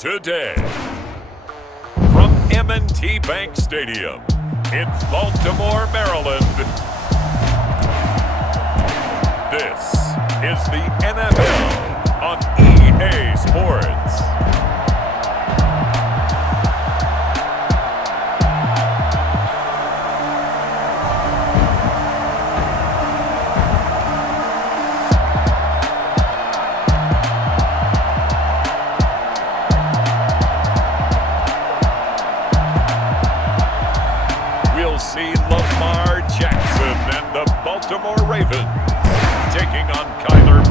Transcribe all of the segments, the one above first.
today. From M&T Bank Stadium in Baltimore, Maryland, this is the NFL on EA Sports. We'll see Lamar Jackson and the Baltimore Ravens taking on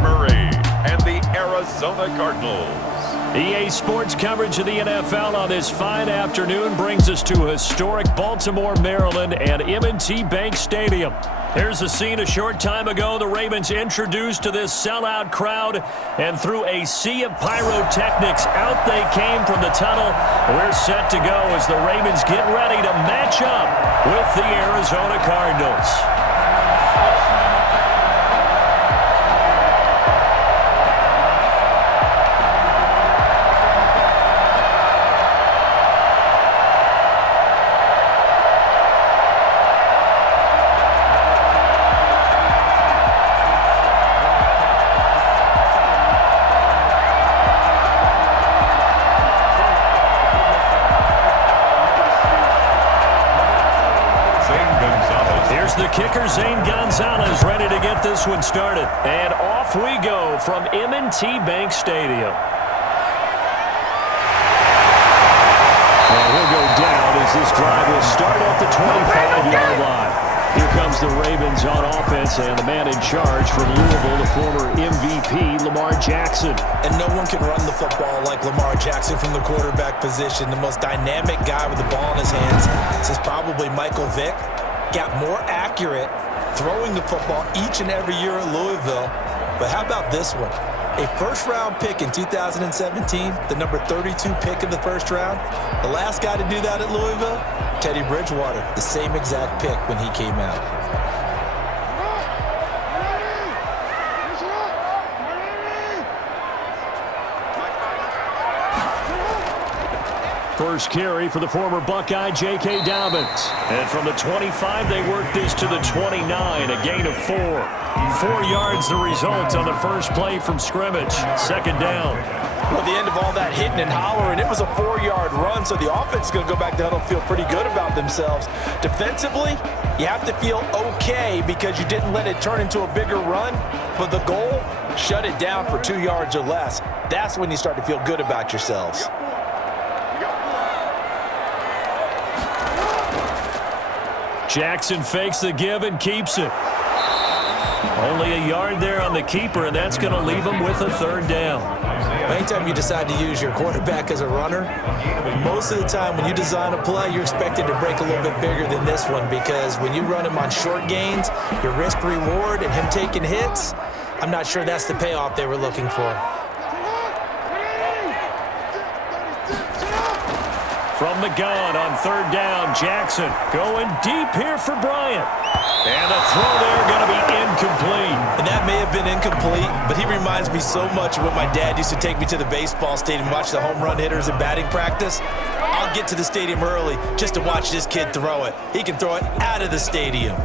Murray and the Arizona Cardinals. EA Sports coverage of the NFL on this fine afternoon brings us to historic Baltimore, Maryland at M&T Bank Stadium. Here's the scene a short time ago. The Ravens introduced to this sellout crowd, and through a sea of pyrotechnics, out they came from the tunnel. We're set to go as the Ravens get ready to match up with the Arizona Cardinals. The kicker, Zane Gonzalez, ready to get this one started. And off we go from M&T Bank Stadium. Well, he'll go down as this drive will start at the 25-yard line. Here comes the Ravens on offense, and the man in charge from Louisville, the former MVP, Lamar Jackson. And no one can run the football like Lamar Jackson from the quarterback position. The most dynamic guy with the ball in his hands since probably Michael Vick. Got more accurate throwing the football each and every year at Louisville. But how about this one? A first-round pick in 2017, the number 32 pick in the first round. The last guy to do that at Louisville, Teddy Bridgewater, the same exact pick when he came out. First carry for the former Buckeye, J.K. Dobbins. And from the 25, they work this to the 29, a gain of 4. 4 yards the result on the first play from scrimmage. Second down. Well, the end of all that hitting and hollering, it was a 4-yard run, so the offense is going to go back to huddle and feel pretty good about themselves. Defensively, you have to feel okay because you didn't let it turn into a bigger run, but the goal, shut it down for 2 yards or less. That's when you start to feel good about yourselves. Jackson fakes the give and keeps it. Only a yard there on the keeper, and that's going to leave him with a third down. Anytime you decide to use your quarterback as a runner, most of the time when you design a play, you're expected to break a little bit bigger than this one because when you run him on short gains, your risk-reward and him taking hits, I'm not sure that's the payoff they were looking for. From the gun on third down, Jackson going deep here for Bryant. And the throw there going to be incomplete. And that may have been incomplete, but he reminds me so much of when my dad used to take me to the baseball stadium and watch the home run hitters in batting practice. I'll get to the stadium early just to watch this kid throw it. He can throw it out of the stadium.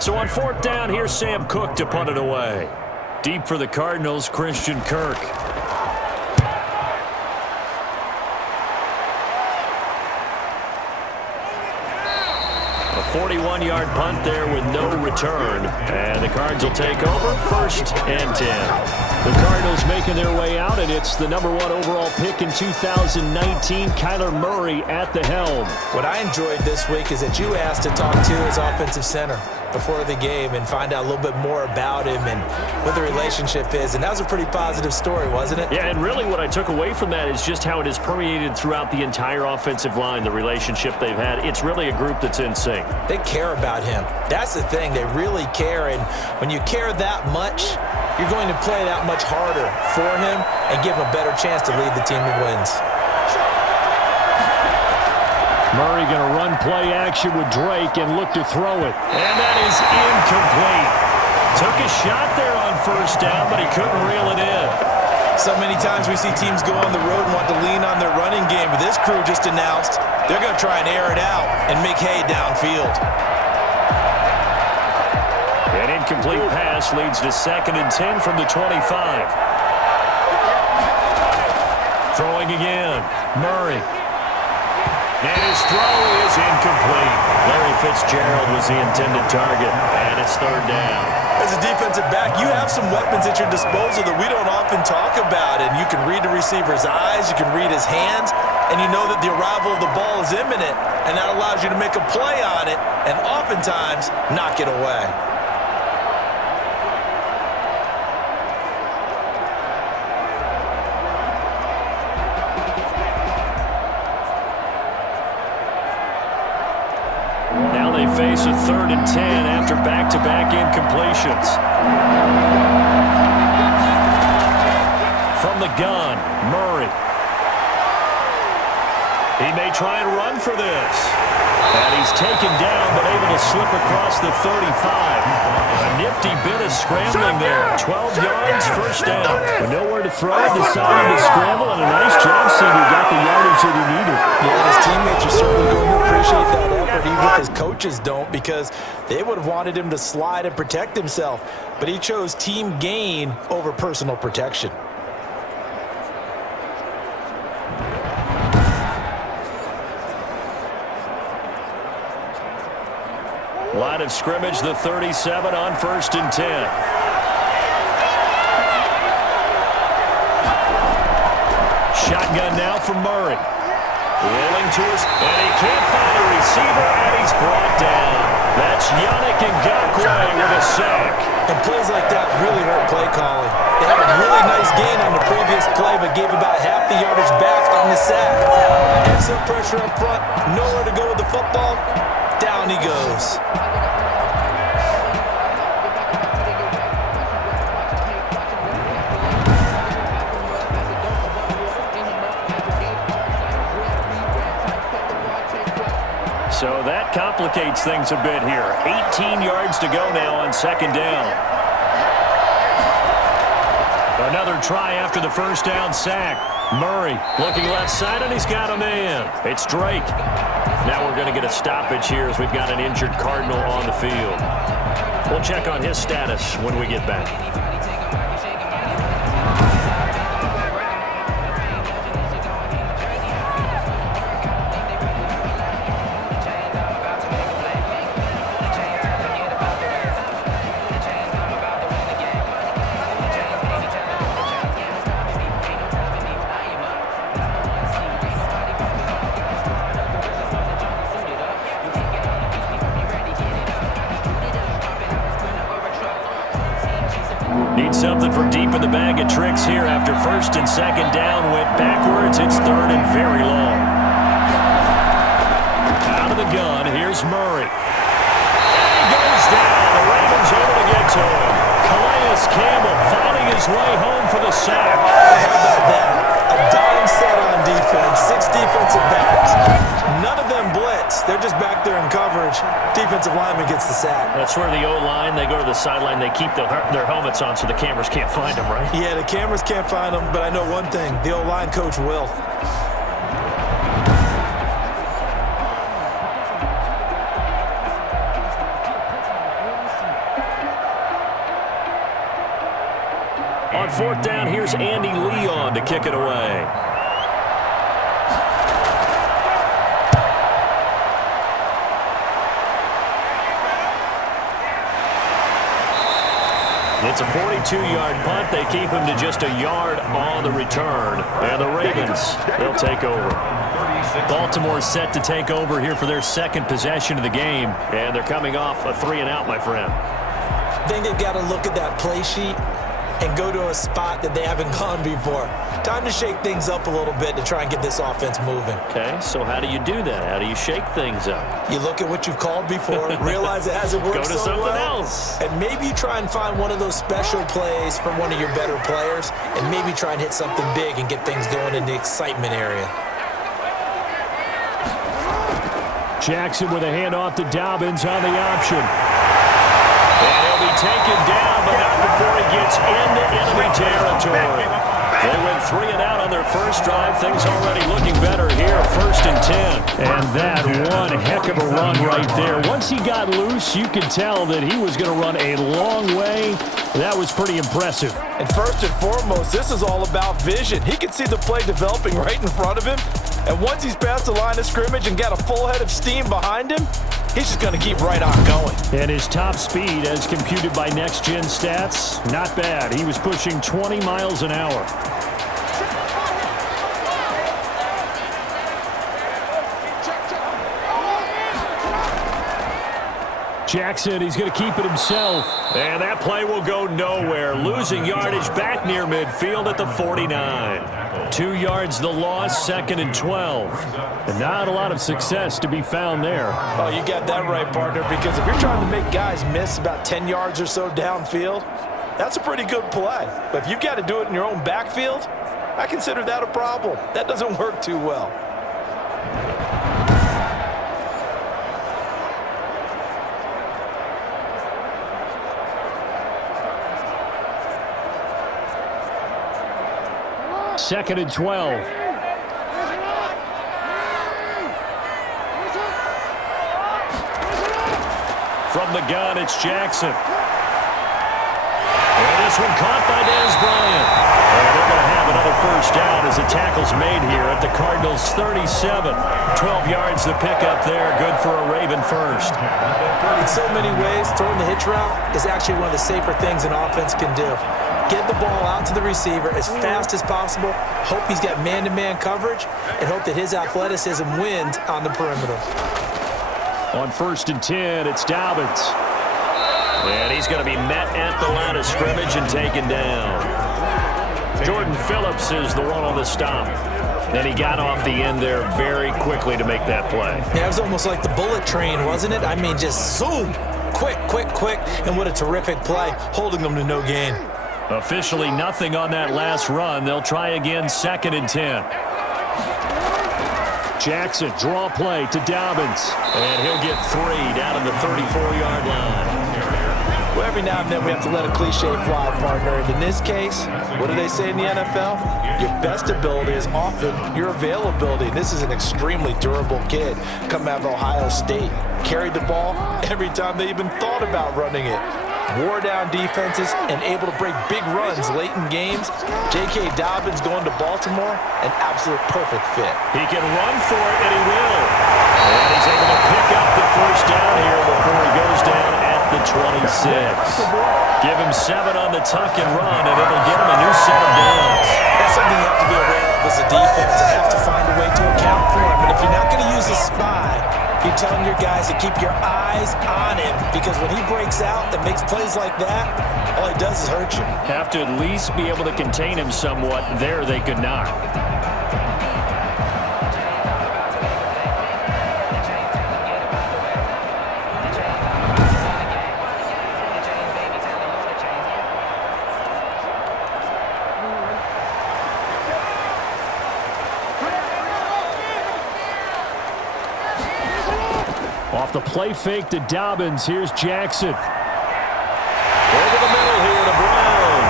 So on fourth down, here's Sam Cook to punt it away. Deep for the Cardinals, Christian Kirk. A 41-yard punt there with no return. And the Cards will take over, 1st and 10. The Cardinals making their way out, and it's the number 1 overall pick in 2019, Kyler Murray at the helm. What I enjoyed this week is that you asked to talk to his offensive center before the game and find out a little bit more about him and what the relationship is. And that was a pretty positive story, wasn't it? Yeah, and really what I took away from that is just how it has permeated throughout the entire offensive line, the relationship they've had. It's really a group that's in sync. They care about him. That's the thing. They really care. And when you care that much, you're going to play that much harder for him and give him a better chance to lead the team to wins. Murray going to run play action with Drake and look to throw it. And that is incomplete. Took a shot there on first down, but he couldn't reel it in. So many times we see teams go on the road and want to lean on their running game, but this crew just announced they're going to try and air it out and make hay downfield. An incomplete pass leads to 2nd and 10 from the 25. Throwing again, Murray. And his throw is incomplete. Larry Fitzgerald was the intended target, and it's 3rd down. As a defensive back, you have some weapons at your disposal that we don't often talk about, and you can read the receiver's eyes, you can read his hands, and you know that the arrival of the ball is imminent, and that allows you to make a play on it and oftentimes knock it away. Now they face a 3rd and 10 after back-to-back incompletions. From the gun, Murray. He may try and run for this. And he's taken down, but able to slip across the 35. A nifty bit of scrambling there. 12 yards, first down. With nowhere to throw, decided to scramble, and a nice job, Senior. Got the yardage that he needed. Yeah, his teammates are certainly going to appreciate that effort, even if his coaches don't, because they would have wanted him to slide and protect himself. But he chose team gain over personal protection. Line of scrimmage, the 37 on 1st and 10. Shotgun now for Murray. Rolling to his, and he can't find a receiver, and he's brought down. That's Yannick Ngakoue with a sack. And plays like that really hurt play calling. They had a really nice gain on the previous play, but gave about half the yardage back on the sack. Excellent pressure up front, nowhere to go with the football. Down he goes. So that complicates things a bit here. 18 yards to go now on 2nd down. Another try after the first down sack. Murray looking left side, and he's got a man. It's Drake. Now we're going to get a stoppage here as we've got an injured Cardinal on the field. We'll check on his status when we get back. Need something from deep in the bag of tricks here after 1st and 2nd down. Went backwards. It's 3rd and very long. Out of the gun. Here's Murray. And he goes down. The Ravens able to get to him. Calais Campbell finding his way home for the sack. How about that? A dime set on defense. 6 defensive backs. None of them blitz. They're just back there in coverage. Defensive lineman gets the sack. That's where the O-line, they go to the sideline, they keep their helmets on so the cameras can't find them, right? Yeah, the cameras can't find them, but I know one thing. The O-line coach will. On 4th down, here's Andy Leon to kick it away. It's a 42-yard punt. They keep him to just a yard on the return. And the Ravens, they'll take over. Baltimore set to take over here for their 2nd possession of the game. And they're coming off a 3-and-out, my friend. I think they've got to look at that play sheet and go to a spot that they haven't gone before. Time to shake things up a little bit to try and get this offense moving. Okay, so how do you do that? How do you shake things up? You look at what you've called before, realize it hasn't worked Go to so something well, else. and maybe you try and find one of those special plays from one of your better players, and maybe try and hit something big and get things going in the excitement area. Jackson with a handoff to Dobbins on the option. And he'll be taken down, but not before he gets into enemy territory. They went 3 and out on their first drive. Things already looking better here, 1st and 10. And that one heck of a run right there. Once he got loose, you could tell that he was going to run a long way. That was pretty impressive. And first and foremost, this is all about vision. He can see the play developing right in front of him. And once he's past the line of scrimmage and got a full head of steam behind him, he's just going to keep right on going. And his top speed, as computed by Next Gen Stats, not bad. He was pushing 20 miles an hour. Jackson, he's going to keep it himself. And that play will go nowhere. Losing yardage back near midfield at the 49. 2 yards the loss, 2nd and 12. And not a lot of success to be found there. Oh, you got that right, partner, because if you're trying to make guys miss about 10 yards or so downfield, that's a pretty good play. But if you got to do it in your own backfield, I consider that a problem. That doesn't work too well. Second and 12. From the gun, it's Jackson. And this one caught by Dez Bryant. And they're going to have another first down as the tackle's made here at the Cardinals' 37. 12 yards the pickup there. Good for a Raven first. In so many ways, throwing the hitch route is actually one of the safer things an offense can do. Get the ball out to the receiver as fast as possible, hope he's got man-to-man coverage, and hope that his athleticism wins on the perimeter. On 1st and 10, it's Dobbins. And he's going to be met at the line of scrimmage and taken down. Jordan Phillips is the one on the stop. And he got off the end there very quickly to make that play. Yeah, it was almost like the bullet train, wasn't it? I mean, just zoom, quick, quick, quick, and what a terrific play, holding them to no gain. Officially nothing on that last run. They'll try again, 2nd and 10. Jackson, draw play to Dobbins. And he'll get 3 down at the 34-yard line. Well, every now and then we have to let a cliche fly, partner. And in this case, what do they say in the NFL? Your best ability is often your availability. And this is an extremely durable kid coming out of Ohio State. Carried the ball every time they even thought about running it. Wore down defenses and able to break big runs late in games. J.K. Dobbins going to Baltimore, an absolute perfect fit. He can run for it, and he will. And he's able to pick up the first down here before he goes down at the 26. Give him 7 on the tuck and run, and it'll get him a new set of downs. That's something you have to be aware of as a defense and have to find a way to account for him. And if you're not going to use a spy, you're telling your guys to keep your eyes on him, because when he breaks out and makes plays like that, all he does is hurt you. Have to at least be able to contain him somewhat. There they could not. Off the play fake to Dobbins. Here's Jackson. Over the middle here to Brown.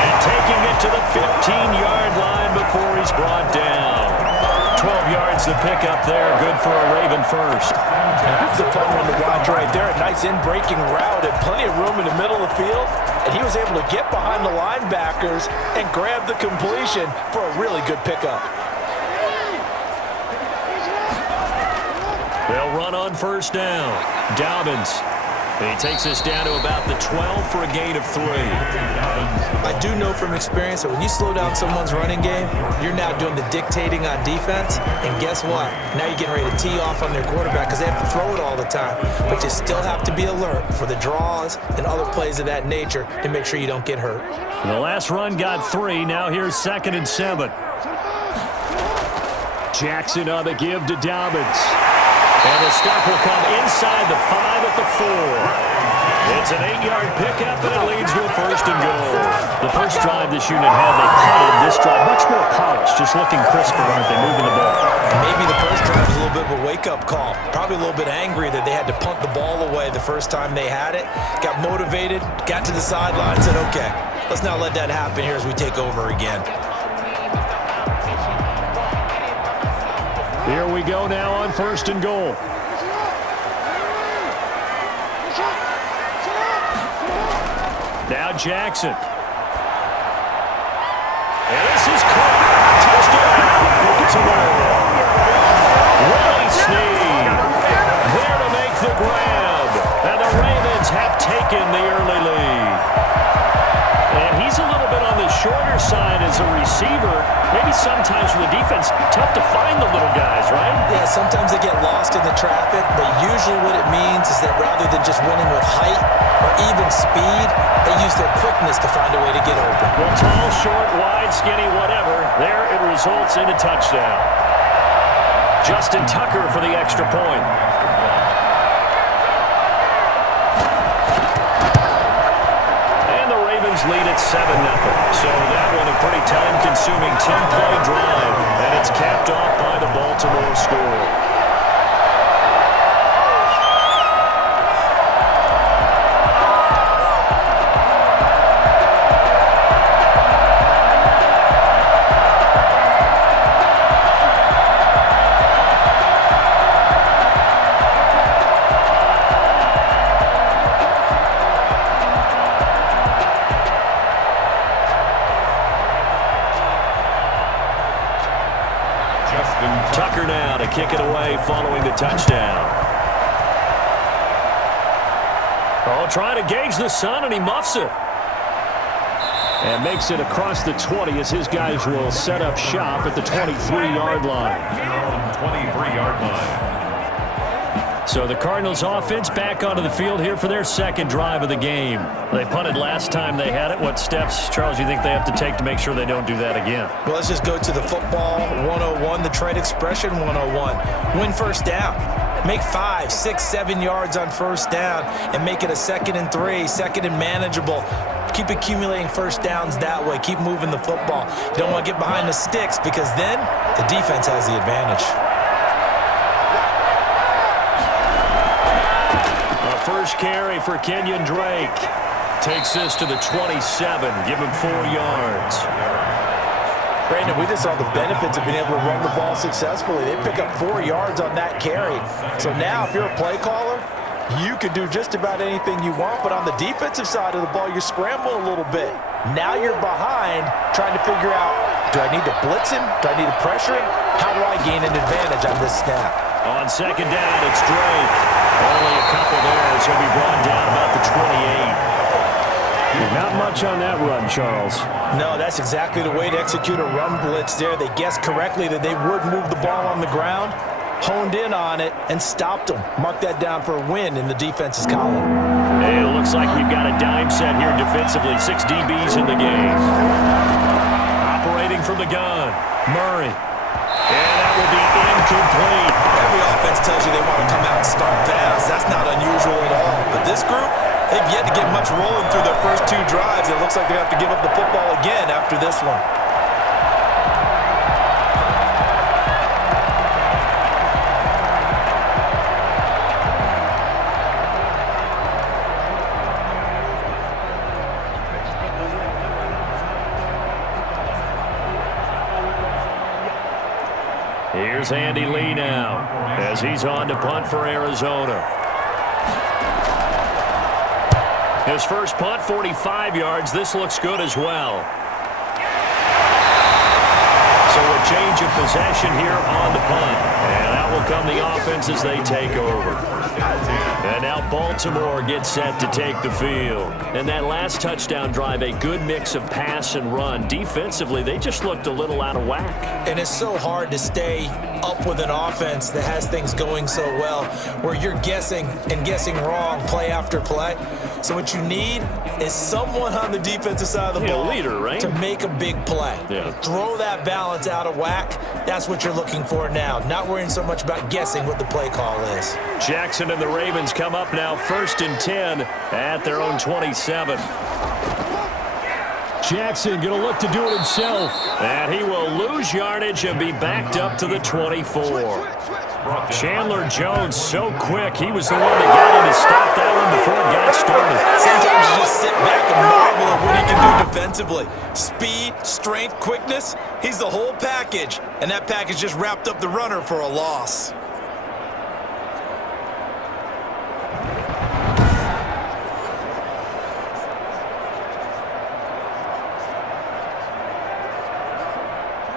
And taking it to the 15-yard line before he's brought down. 12 yards to pick up there. Good for a Raven first. That's a fun one to watch right there. A nice in-breaking route and plenty of room in the middle of the field. And he was able to get behind the linebackers and grab the completion for a really good pickup. They'll run on first down. Dobbins. He takes us down to about the 12 for a gain of 3. I do know from experience that when you slow down someone's running game, you're now doing the dictating on defense. And guess what? Now you're getting ready to tee off on their quarterback because they have to throw it all the time. But you still have to be alert for the draws and other plays of that nature to make sure you don't get hurt. The last run got 3. Now here's 2nd and 7. Jackson on the give to Dobbins. And the stop will come inside the 5 at the 4. It's an 8-yard pickup, and it leads to a 1st and goal. The first drive this unit had, they punted. This drive, much more polished, just looking crisper, aren't they, moving the ball? Maybe the first drive was a little bit of a wake-up call. Probably a little bit angry that they had to punt the ball away the first time they had it. Got motivated, got to the sideline, said, okay, let's not let that happen here as we take over again. Here we go now on 1st and goal. Now Jackson. And this is caught. Touchdown, Baltimore. Willie Snead there to make the grab. And the Ravens have taken the early lead. And he's a little bit on the shorter side as a receiver. Maybe sometimes for the defense, tough to find the little guys, right? Yeah, sometimes they get lost in the traffic, but usually what it means is that rather than just winning with height or even speed, they use their quickness to find a way to get open. Well, tall, short, wide, skinny, whatever, there it results in a touchdown. Justin Tucker for the extra point. Lead at 7-0. So that one a pretty time-consuming 10-play drive, and it's capped off by the Baltimore score. Tucker now to kick it away following the touchdown. Oh, trying to gauge the sun, and he muffs it. And makes it across the 20 as his guys will set up shop at the 23-yard line. 23-yard line. So the Cardinals offense back onto the field here for their second drive of the game. They punted last time they had it. What steps, Charles, you think they have to take to make sure they don't do that again? Well, let's just go to the football 101, the trade expression 101. Win first down. Make 5, 6, 7 yards on first down and make it a 2nd and 3, 2nd and manageable. Keep accumulating first downs that way. Keep moving the football. You don't want to get behind the sticks because then the defense has the advantage. First carry for Kenyon Drake. Takes this to the 27. Give him 4 yards. Brandon, we just saw the benefits of being able to run the ball successfully. They pick up 4 yards on that carry. So now if you're a play caller, you can do just about anything you want. But on the defensive side of the ball, you're scrambling a little bit. Now you're behind trying to figure out, do I need to blitz him? Do I need to pressure him? How do I gain an advantage on this snap? On second down, it's Drake. Only a couple there as he'll be brought down about the 28. Not much on that run, Charles. No, that's exactly the way to execute a run blitz there. They guessed correctly that they would move the ball on the ground, honed in on it, and stopped them. Mark that down for a win in the defense's column. It looks like we've got a dime set here defensively. 6 DBs in the game. Operating from the gun, Murray. And that will be incomplete. Every offense tells you they want to come out and start fast. That's not unusual at all. But this group, they've yet to get much rolling through their first 2 drives. It looks like they have to give up the football again after this one. Here's Andy Lee now as he's on to punt for Arizona. His first punt, 45 yards. This looks good as well. So a change of possession here on the punt. And out will come the offense as they take over. And now Baltimore gets set to take the field. And that last touchdown drive, a good mix of pass and run. Defensively, they just looked a little out of whack. And it's so hard to stay up with an offense that has things going so well, where you're guessing and guessing wrong play after play. So what you need is someone on the defensive side of the ball, leader, right? to make a big play. Yeah. Throw that balance out of whack. That's what you're looking for now. Not worrying so much about guessing what the play call is. Jackson and the Ravens come up now 1st and 10 at their own 27. Jackson going to look to do it himself. And he will lose yardage and be backed up to the 24. Chandler Jones so quick. He was the one that got in to stop that one before it got started. Sometimes you just sit back and marvel at what he can do defensively. Speed, strength, quickness. He's the whole package. And that package just wrapped up the runner for a loss.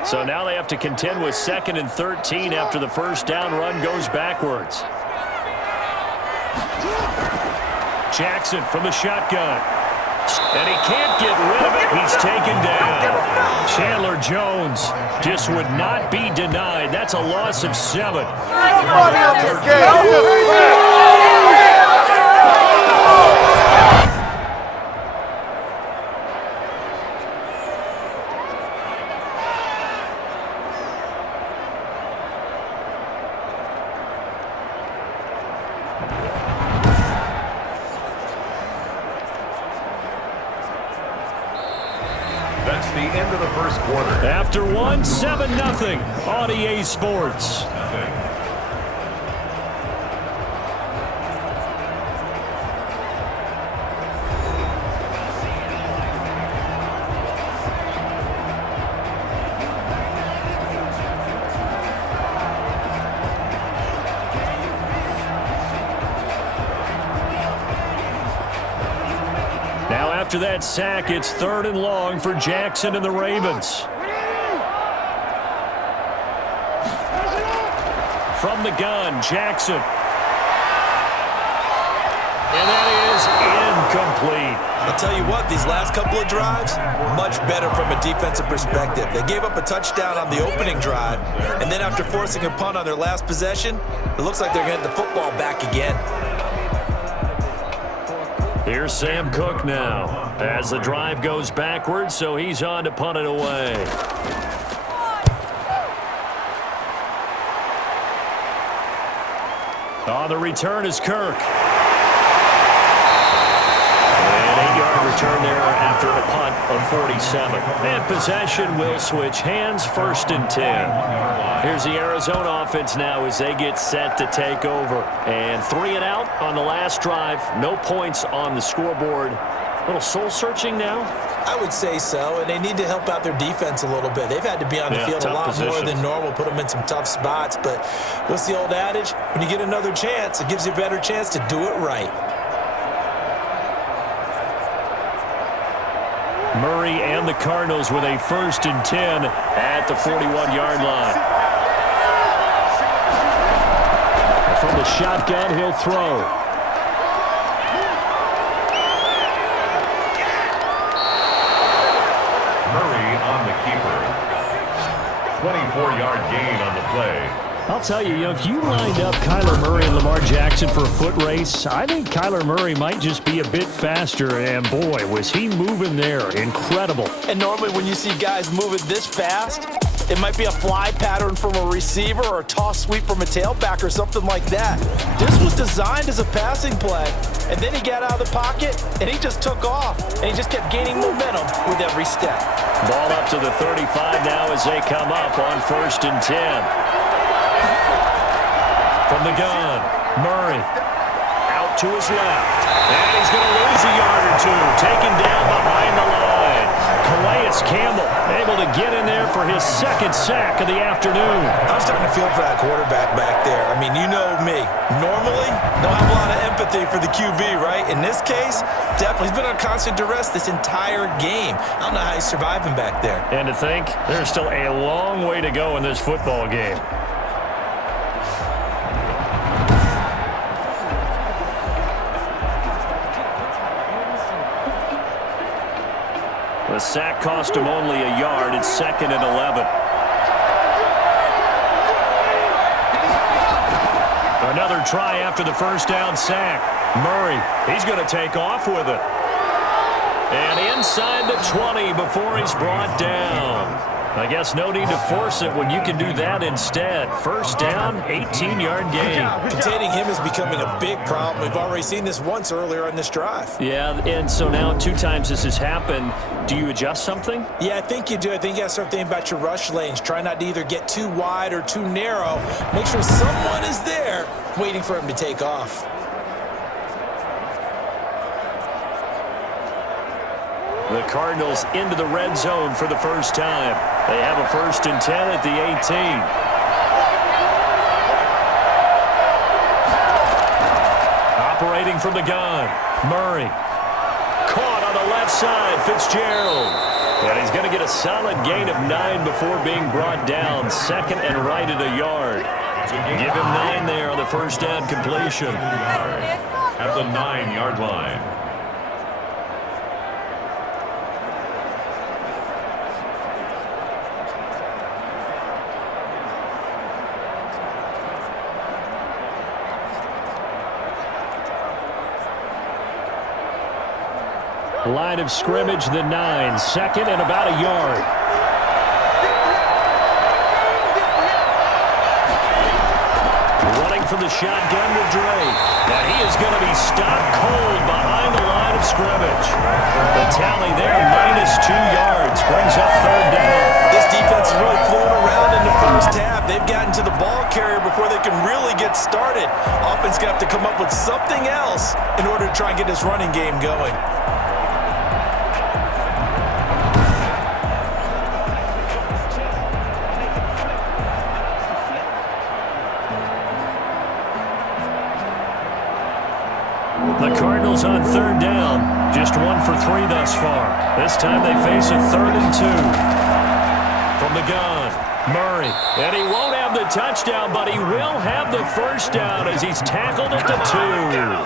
So now they have to contend with 2nd and 13 after the first down run goes backwards. Jackson from the shotgun. And he can't get rid of it. He's taken down. Chandler Jones just would not be denied. That's a loss of 7. That's the end of the first quarter. After 1, 7-0 on EA Sports. Now after that sack, it's 3rd and long for Jackson and the Ravens. From the gun, Jackson. And that is incomplete. I'll tell you what, these last couple of drives, much better from a defensive perspective. They gave up a touchdown on the opening drive, and then after forcing a punt on their last possession, it looks like they're going to get the football back again. Here's Sam Cook now as the drive goes backwards, so he's on to punt it away. On the return is Kirk. An 8-yard return there after a punt of 47. And possession will switch hands, 1st and 10. Here's the Arizona offense now as they get set to take over. And 3 and out on the last drive. No points on the scoreboard. A little soul-searching now? I would say so, and they need to help out their defense a little bit. They've had to be on the field a lot more than normal, put them in some tough spots. But what's the old adage? When you get another chance, it gives you a better chance to do it right. Murray and the Cardinals with a 1st and 10 at the 41-yard line. From the shotgun, he'll throw. Murray on the keeper. 24-yard gain on the play. I'll tell you, if you lined up Kyler Murray and Lamar Jackson for a foot race, I think Kyler Murray might just be a bit faster, and boy, was he moving there. Incredible. And normally when you see guys moving this fast, it might be a fly pattern from a receiver or a toss sweep from a tailback or something like that. This was designed as a passing play, and then he got out of the pocket, and he just took off, and he just kept gaining momentum with every step. Ball up to the 35 now as they come up on 1st and 10. From the gun, Murray out to his left. And he's going to lose a yard or two. Taken down behind the line. Calais Campbell able to get in there for his 2nd sack of the afternoon. I'm starting to feel for that quarterback back there. I mean, you know me. Normally, don't have a lot of empathy for the QB, right? In this case, definitely. He's been on constant duress this entire game. I don't know how he's surviving back there. And to think, there's still a long way to go in this football game. The sack cost him only a yard. It's 2nd and 11. Another try after the first down sack. Murray, he's going to take off with it. And inside the 20 before he's brought down. I guess no need to force it when you can do that instead. First down, 18-yard gain. Containing him is becoming a big problem. We've already seen this once earlier on this drive. Yeah, and so now 2 times this has happened. Do you adjust something? Yeah, I think you do. I think you got to start thinking about your rush lanes. Try not to either get too wide or too narrow. Make sure someone is there waiting for him to take off. The Cardinals into the red zone for the first time. They have a 1st and 10 at the 18. Operating from the gun, Murray. Caught on the left side, Fitzgerald. And he's going to get a solid gain of 9 before being brought down. 2nd and right at a yard. Give him 9 there on the first down completion. At the 9-yard line. Line of scrimmage, the 9. 2nd and about a yard. Running from the shotgun to Drake. And he is going to be stopped cold behind the line of scrimmage. The tally there, -2 yards. Brings up 3rd down. This defense is really fooling around in the first half. They've gotten to the ball carrier before they can really get started. Offense going to have to come up with something else in order to try and get this running game going. The Cardinals on 3rd down. Just 1 for 3 thus far. This time they face a 3rd and 2. From the gun, Murray. And he won't have the touchdown, but he will have the first down as he's tackled at the 2.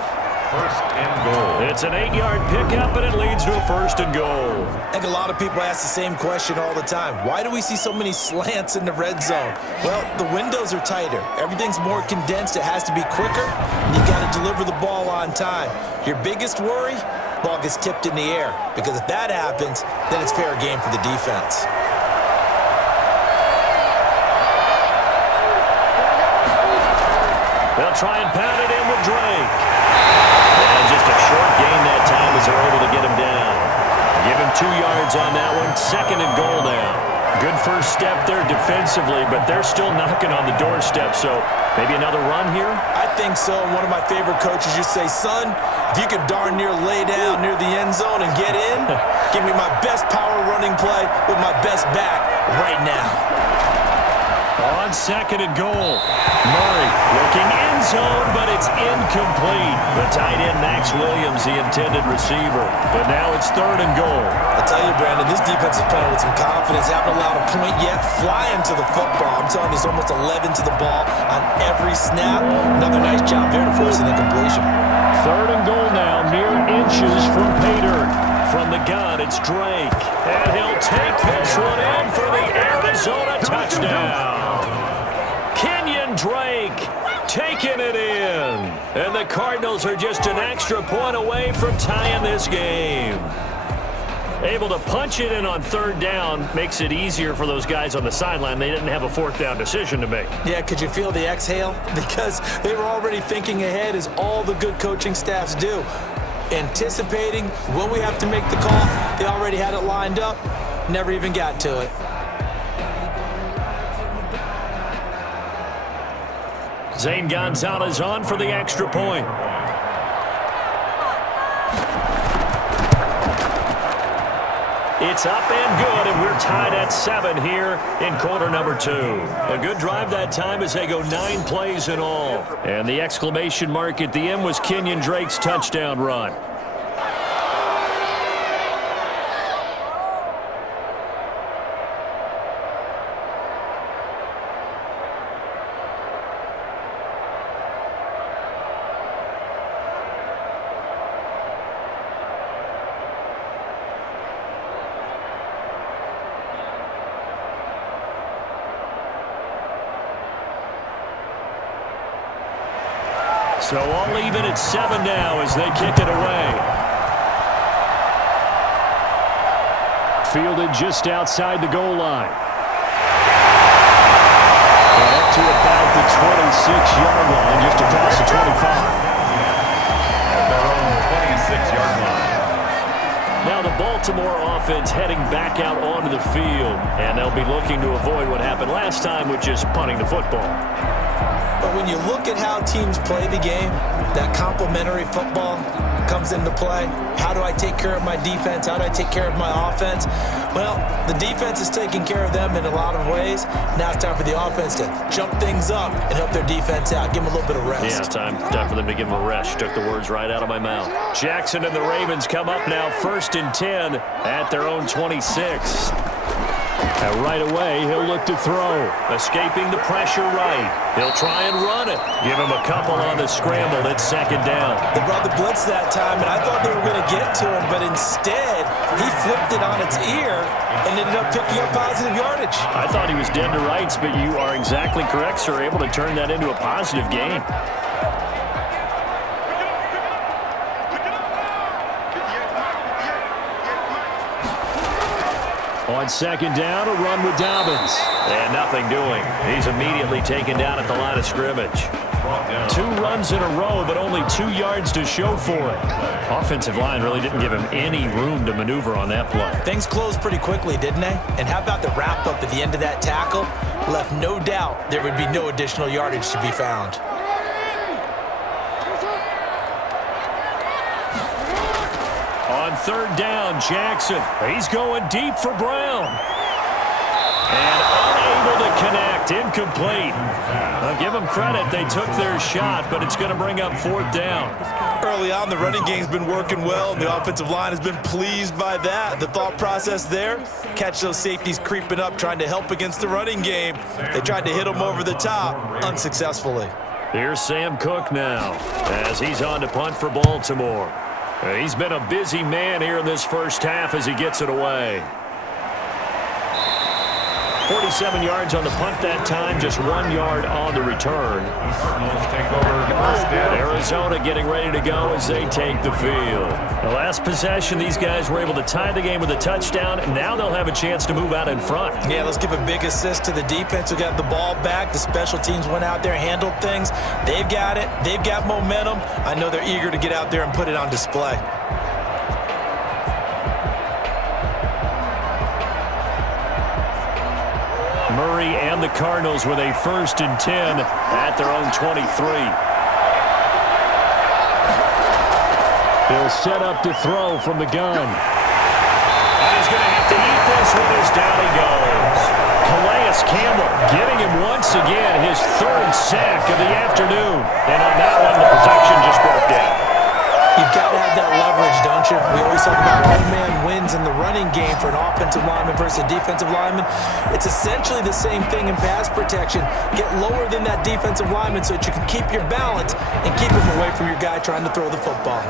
1st and goal. It's an 8-yard pickup, and it leads to a 1st and goal. I think a lot of people ask the same question all the time. Why do we see so many slants in the red zone? Well, the windows are tighter. Everything's more condensed. It has to be quicker, and you got to deliver the ball on time. Your biggest worry? Ball gets tipped in the air, because if that happens, then it's fair game for the defense. They'll try and pound it in with Drake. And just a short gain that time as they're able to get him down. Give him 2 yards on that one. 2nd and goal now. Good first step there defensively, but they're still knocking on the doorstep, so maybe another run here? I think so. One of my favorite coaches used to say, son, if you could darn near lay down near the end zone and get in, give me my best power running play with my best back right now. On 2nd and goal, Murray looking end zone, but it's incomplete. The tight end, Max Williams, the intended receiver. But now it's 3rd and goal. I tell you, Brandon, this defense is playing with some confidence. Haven't allowed a point yet. Flying to the football. I'm telling you, there's almost 11 to the ball on every snap. Another nice job there to force an incompletion. 3rd and goal now, mere inches from Pater. From the gun, it's Drake. And he'll take this one in for the Arizona touchdown. Kenyon Drake taking it in. And the Cardinals are just an extra point away from tying this game. Able to punch it in on 3rd down makes it easier for those guys on the sideline. They didn't have a 4th down decision to make. Yeah, could you feel the exhale? Because they were already thinking ahead, as all the good coaching staffs do. Anticipating when we have to make the call. They already had it lined up. Never even got to it. Zane Gonzalez on for the extra point. It's up and good, and we're tied at 7 here in quarter number 2. A good drive that time as they go 9 plays in all. And the exclamation mark at the end was Kenyon Drake's touchdown run. So all even at 7 now as they kick it away. Fielded just outside the goal line. 26-yard line, just across the 25. At their own 26-yard line. Now the Baltimore offense heading back out onto the field, and they'll be looking to avoid what happened last time with just punting the football. But when you look at how teams play the game, that complementary football comes into play. How do I take care of my defense? How do I take care of my offense? Well, the defense is taking care of them in a lot of ways. Now it's time for the offense to jump things up and help their defense out. Give them a little bit of rest. Yeah, time for them to give them a rest. Took the words right out of my mouth. Jackson and the Ravens come up now 1st and 10 at their own 26. And right away, he'll look to throw. Escaping the pressure right. He'll try and run it. Give him a couple on the scramble. It's 2nd down. They brought the blitz that time, and I thought they were going to get to him, but instead, he flipped it on its ear and ended up picking up positive yardage. I thought he was dead to rights, but you are exactly correct, sir. Able to turn that into a positive gain. On 2nd down, a run with Dobbins. And nothing doing. He's immediately taken down at the line of scrimmage. 2 runs in a row, but only 2 yards to show for it. Offensive line really didn't give him any room to maneuver on that play. Things closed pretty quickly, didn't they? And how about the wrap-up at the end of that tackle? Left no doubt there would be no additional yardage to be found. On 3rd down, Jackson. He's going deep for Brown. And unable to connect. Incomplete. I'll give them credit. They took their shot, but it's going to bring up 4th down. Early on, the running game's been working well, and the offensive line has been pleased by that. The thought process there, catch those safeties creeping up, trying to help against the running game. They tried to hit them over the top, unsuccessfully. Here's Sam Cook now, as he's on to punt for Baltimore. He's been a busy man here in this first half as he gets it away. 47 yards on the punt that time, just 1 yard on the return. Arizona getting ready to go as they take the field. The last possession, these guys were able to tie the game with a touchdown, and now they'll have a chance to move out in front. Yeah, let's give a big assist to the defense who got the ball back. The special teams went out there, handled things. They've got it. They've got momentum. I know they're eager to get out there and put it on display. Murray and the Cardinals with a 1st and 10 at their own 23. He'll set up to throw from the gun. And he's going to have to eat this one as down he goes. Calais Campbell getting him once again, his 3rd sack of the afternoon. And on that one, the protection just broke down. You've got to have that leverage, don't you? We always talk about one man wins in the running game for an offensive lineman versus a defensive lineman. It's essentially the same thing in pass protection. Get lower than that defensive lineman so that you can keep your balance and keep him away from your guy trying to throw the football.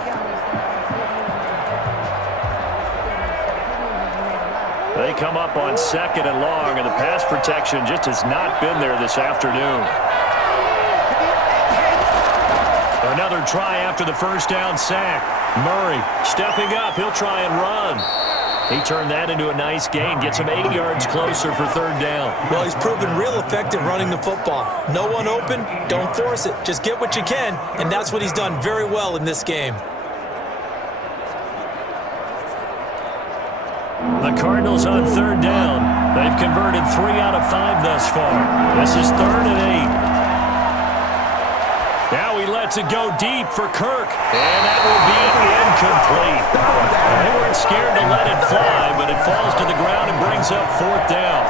They come up on 2nd and long, and the pass protection just has not been there this afternoon. Another try after the 1st down sack. Murray stepping up. He'll try and run. He turned that into a nice gain. Gets him 8 yards closer for 3rd down. Well, he's proven real effective running the football. No one open, don't force it. Just get what you can, and that's what he's done very well in this game. The Cardinals on 3rd down. They've converted 3 out of 5 thus far. This is 3rd and 8. Now he lets it go deep for Kirk, and that will be incomplete. They weren't scared to let it fly, but it falls to the ground and brings up 4th down.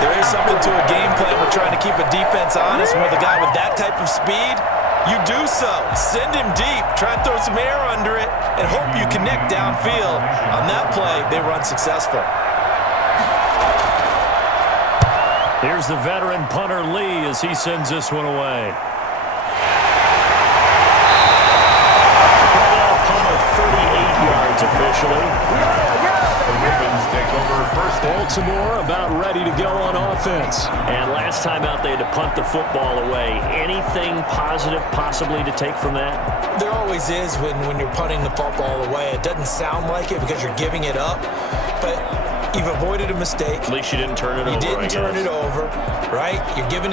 There is something to a game plan with trying to keep a defense honest. With a guy with that type of speed, you do so. Send him deep, try and throw some air under it, and hope you connect downfield. On that play, they run successful. Here's the veteran punter Lee as he sends this one away. 38 yards officially. The Ravens take over 1st. Baltimore about ready to go on offense. And last time out they had to punt the football away. Anything positive possibly to take from that? There always is when you're punting the football away. It doesn't sound like it because you're giving it up, but you've avoided a mistake. At least you didn't turn it over. You didn't turn it over, right? You're giving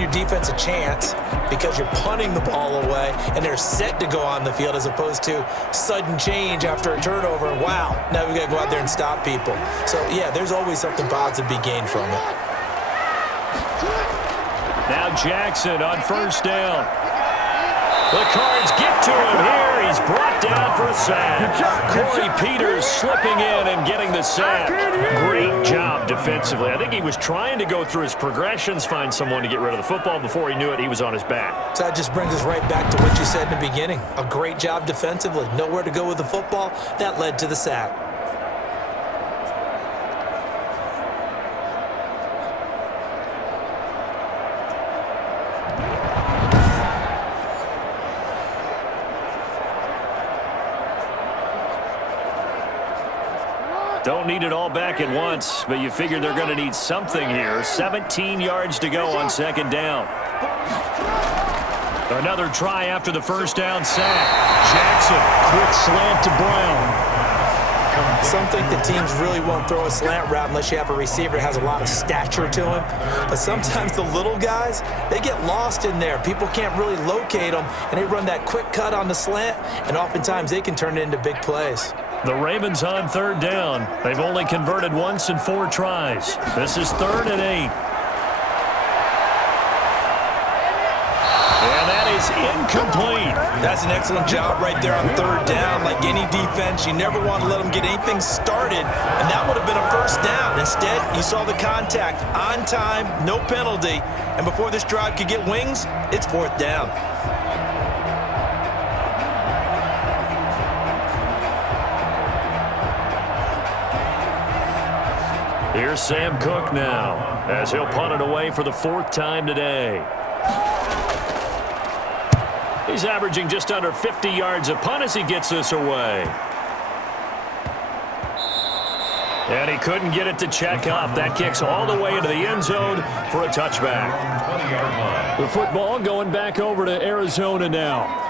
your defense a chance because you're punting the ball away, and they're set to go on the field as opposed to sudden change after a turnover. Wow, now we got to go out there and stop people. So, yeah, there's always something positive to be gained from it. Now Jackson on first down. The Cards get to him here. He's brought down for a sack. Corey Peters slipping in and getting the sack. Great job defensively. I think he was trying to go through his progressions, find someone to get rid of the football. Before he knew it, he was on his back. So that just brings us right back to what you said in the beginning. A great job defensively. Nowhere to go with the football. That led to the sack. Don't need it all back at once, but you figure they're going to need something here. 17 yards to go on second down. Another try after the first down sack. Jackson, quick slant to Brown. Some think the teams really won't throw a slant route unless you have a receiver that has a lot of stature to him. But sometimes the little guys, they get lost in there. People can't really locate them, and they run that quick cut on the slant, and oftentimes they can turn it into big plays. The Ravens on third down. They've only converted once in 4 tries. This is 3rd and 8. And that is incomplete. That's an excellent job right there on third down. Like any defense, you never want to let them get anything started, and that would have been a first down. Instead, you saw the contact on time, no penalty, and before this drive could get wings, it's 4th down. Here's Sam Cook now, as he'll punt it away for the 4th time today. He's averaging just under 50 yards a punt as he gets this away. And he couldn't get it to check up. That kicks all the way into the end zone for a touchback. The football going back over to Arizona now.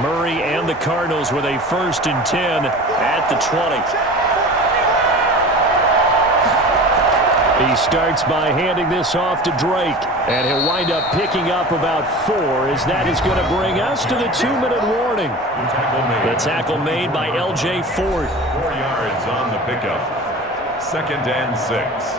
Murray and the Cardinals with a 1st and 10 at the 20. He starts by handing this off to Drake, and he'll wind up picking up about 4 as that is going to bring us to the 2-minute warning. The tackle made by L.J. Ford. 4 yards on the pickup. 2nd and 6.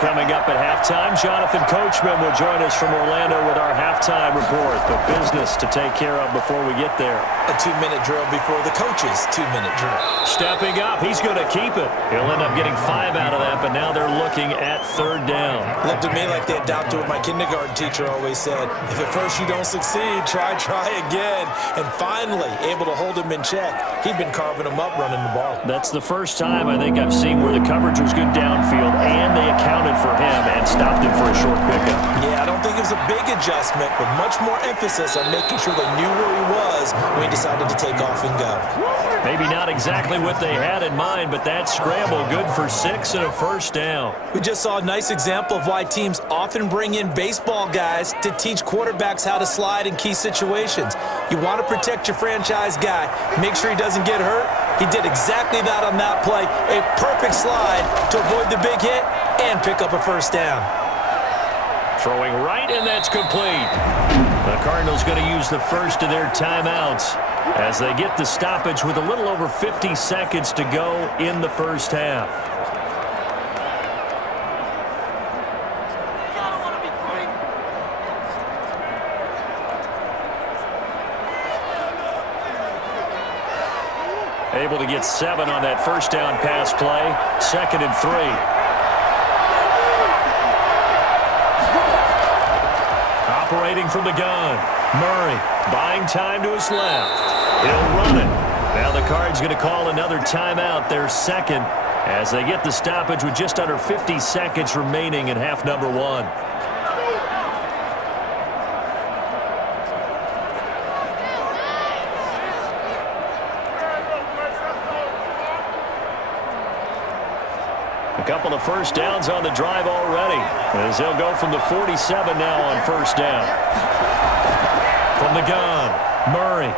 Coming up at halftime, Jonathan Coachman will join us from Orlando with our halftime report. The business to take care of before we get there. A 2-minute drill before the coach's 2-minute drill. Stepping up, he's going to keep it. He'll end up getting 5 out of that, but now they're looking at 3rd down. Looked to me like they adopted what my kindergarten teacher always said. If at first you don't succeed, try again. And finally, able to hold him in check. He'd been carving him up running the ball. That's the first time I think I've seen where the coverage was good downfield and they accounted for him and stopped him for a short pickup. Yeah, I don't think it was a big adjustment, but much more emphasis on making sure they knew where he was when he decided to take off and go. Maybe not exactly what they had in mind, but that scramble good for 6 and a 1st down. We just saw a nice example of why teams often bring in baseball guys to teach quarterbacks how to slide in key situations. You want to protect your franchise guy. Make sure he doesn't get hurt. He did exactly that on that play. A perfect slide to avoid the big hit and pick up a 1st down. Throwing right, and that's complete. The Cardinals going to use the first of their timeouts as they get the stoppage with a little over 50 seconds to go in the 1st half. Able to get 7 on that 1st down pass play. 2nd and 3. Operating from the gun. Murray buying time to his left. He'll run it. Now the Cards going to call another timeout, their second, as they get the stoppage with just under 50 seconds remaining in half number one. A couple of first downs on the drive already, as they'll go from the 47 now on first down. From the gun, Murray.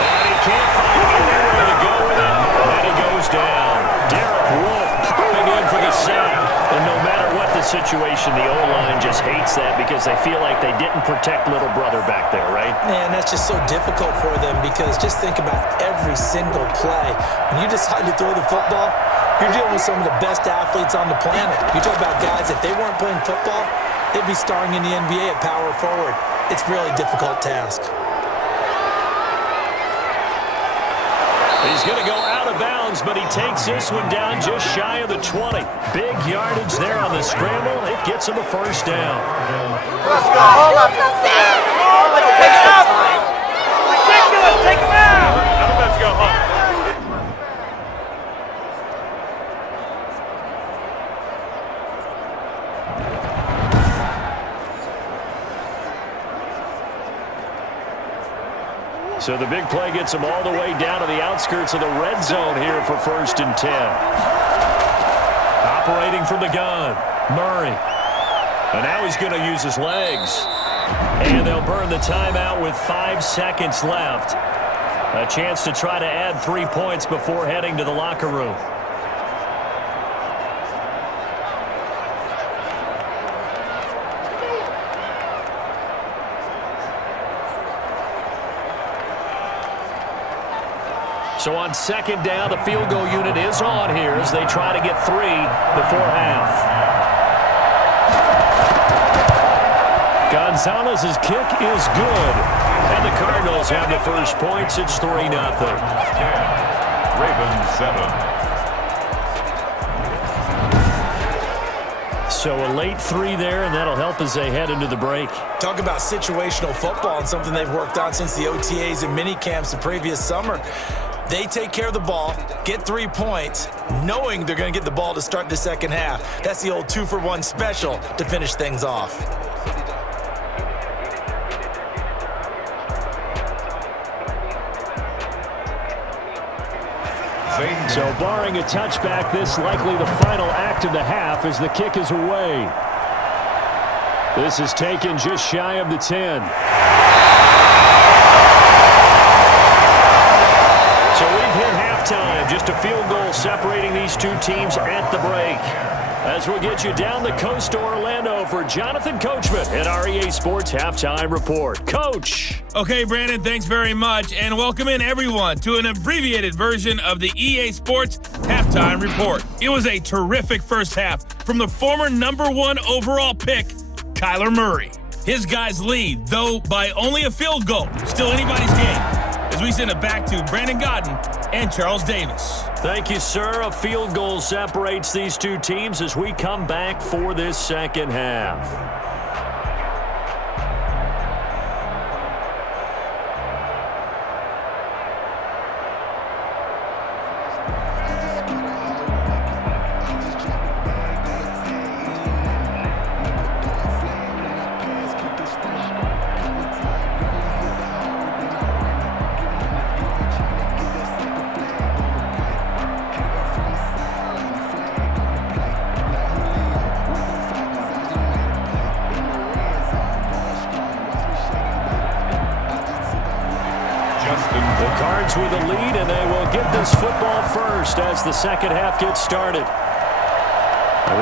And he can't find anywhere to go with it, and he goes down. Derek Wolfe popping in for the sack. And no matter what the situation, the O-line just hates that because they feel like they didn't protect little brother back there, right? Man, that's just so difficult for them because just think about every single play. When you decide to throw the football, you're dealing with some of the best athletes on the planet. You talk about guys, if they weren't playing football, they'd be starring in the NBA at power forward. It's a really difficult task. He's going to go out of bounds, but he takes this one down just shy of the 20. Big yardage there on the scramble. It gets him a first down. Let's go. Hold up. Take it out. Ridiculous. Take him out. Let's go home. So the big play gets him all the way down to the outskirts of the red zone here for 1st and 10. Operating from the gun, Murray. And now he's going to use his legs. And they'll burn the timeout with 5 seconds left. A chance to try to add 3 points before heading to the locker room. So on 2nd down, the field goal unit is on here as they try to get 3 before half. Gonzalez's kick is good. And the Cardinals have the first points. It's 3-0. 10, Ravens 7. So a late 3 there, and that'll help as they head into the break. Talk about situational football and something they've worked on since the OTAs and mini camps the previous summer. They take care of the ball, get 3 points, knowing they're going to get the ball to start the second half. That's the old 2-for-1 special to finish things off. So barring a touchback, this likely the final act of the half as the kick is away. This is taken just shy of the 10. So we've hit halftime. Just a field goal separating these two teams at the break. As we'll get you down the coast to Orlando for Jonathan Coachman at our EA Sports Halftime Report. Coach! Okay, Brandon, thanks very much, and welcome in everyone to an abbreviated version of the EA Sports Halftime Report. It was a terrific first half from the former #1 overall pick, Kyler Murray. His guys lead, though by only a field goal. Still anybody's game, as we send it back to Brandon Godden and Charles Davis. Thank you, sir. A field goal separates these two teams as we come back for this second half. The Cards with a lead, and they will get this football first as the second half gets started.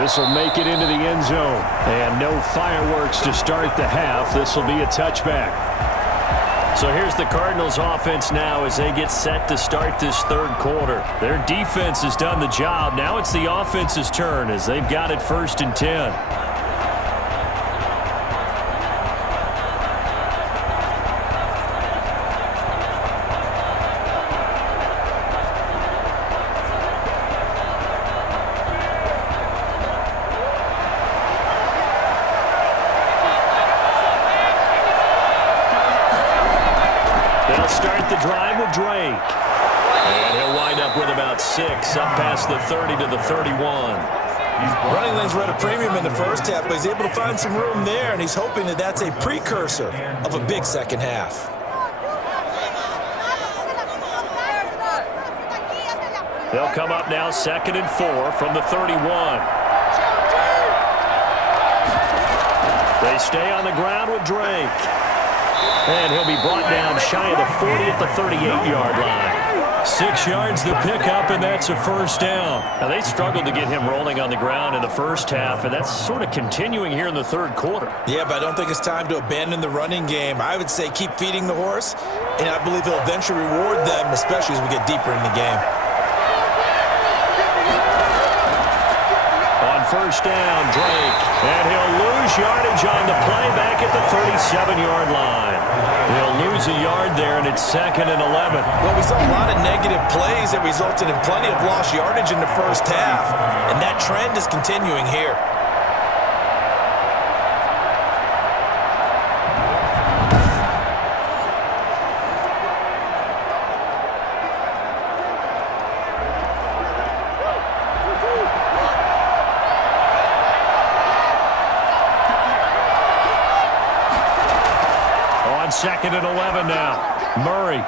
This will make it into the end zone. And no fireworks to start the half. This will be a touchback. So here's the Cardinals offense now as they get set to start this third quarter. Their defense has done the job. Now it's the offense's turn as they've got it 1st and 10. Start the drive with 6, up past the 30 to the 31. Running lanes were at a premium in the first half, but he's able to find some room there, and he's hoping that that's a precursor of a big second half. They'll come up now 2nd and 4 from the 31. They stay on the ground with Drake. And he'll be brought down shy of the 40 at the 38-yard line. 6 yards the pickup, and that's a first down. Now, they struggled to get him rolling on the ground in the first half, and that's sort of continuing here in the third quarter. Yeah, but I don't think it's time to abandon the running game. I would say keep feeding the horse, and I believe he'll eventually reward them, especially as we get deeper in the game. On first down, Drake, and he'll lose yardage on the play back at the 37-yard line. He'll lose a yard there, and it's 2nd and 11. Well, we saw a lot of negative plays that resulted in plenty of lost yardage in the first half, and that trend is continuing here. On 2nd and 11 now. Murray.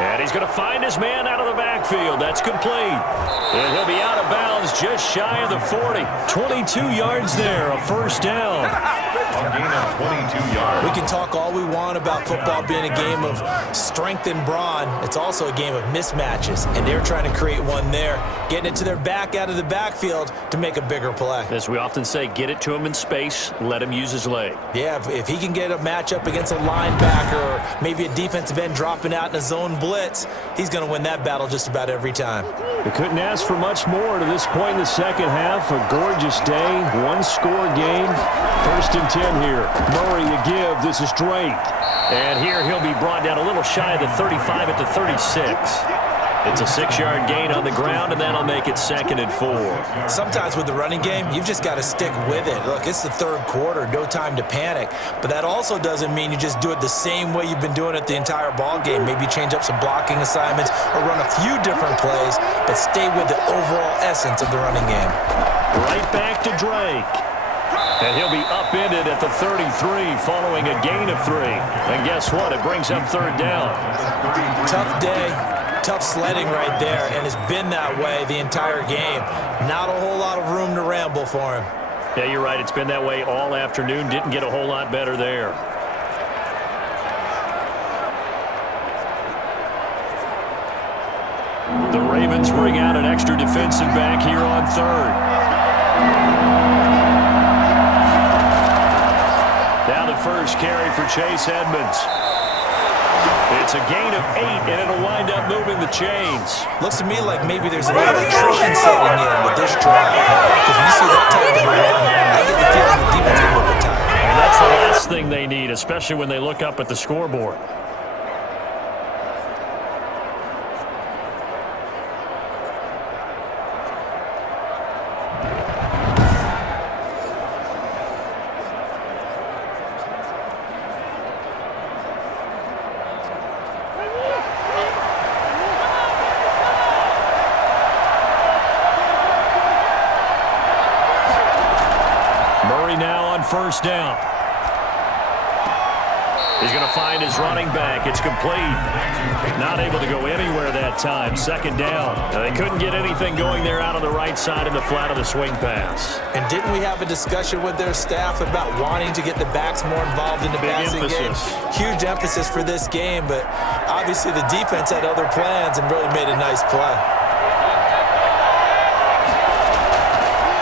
And he's going to find his man out of the backfield. That's complete. And he'll be out of bounds just shy of the 40. 22 yards there, a first down. A gain of 22 yards. We can talk all we want about football being a game of strength and brawn. It's also a game of mismatches, and they're trying to create one there, getting it to their back out of the backfield to make a bigger play. As we often say, get it to him in space, let him use his leg. Yeah, if he can get a matchup against a linebacker or maybe a defensive end dropping out in a zone blitz, he's going to win that battle just about every time. They couldn't ask for much more to this point in the second half. A gorgeous day, one-score game. 1st and 10 here. Murray to give. This is Drake. And here he'll be brought down a little shy of the 35 at the 36. It's a 6-yard gain on the ground, and that'll make it 2nd and 4. Sometimes with the running game, you've just got to stick with it. Look, it's the third quarter, no time to panic. But that also doesn't mean you just do it the same way you've been doing it the entire ball game. Maybe change up some blocking assignments or run a few different plays, but stay with the overall essence of the running game. Right back to Drake. And he'll be upended at the 33 following a gain of 3. And guess what? It brings up 3rd down. Tough day, tough sledding right there, and it's been that way the entire game. Not a whole lot of room to ramble for him. Yeah, you're right. It's been that way all afternoon. Didn't get a whole lot better there. The Ravens bring out an extra defensive back here on 3rd. Now the first carry for Chase Edmonds. It's a gain of 8, and it'll wind up moving the chains. Looks to me like maybe there's a little attrition setting in with this drive. Because when you see that type of run, I get the feeling the defense is a little bit tired. And that's the last thing they need, especially when they look up at the scoreboard. First down. He's going to find his running back. It's complete. Not able to go anywhere that time. 2nd down. Now, they couldn't get anything going there out on the right side in the flat of the swing pass. And didn't we have a discussion with their staff about wanting to get the backs more involved in the passing game? Huge emphasis for this game, but obviously the defense had other plans and really made a nice play.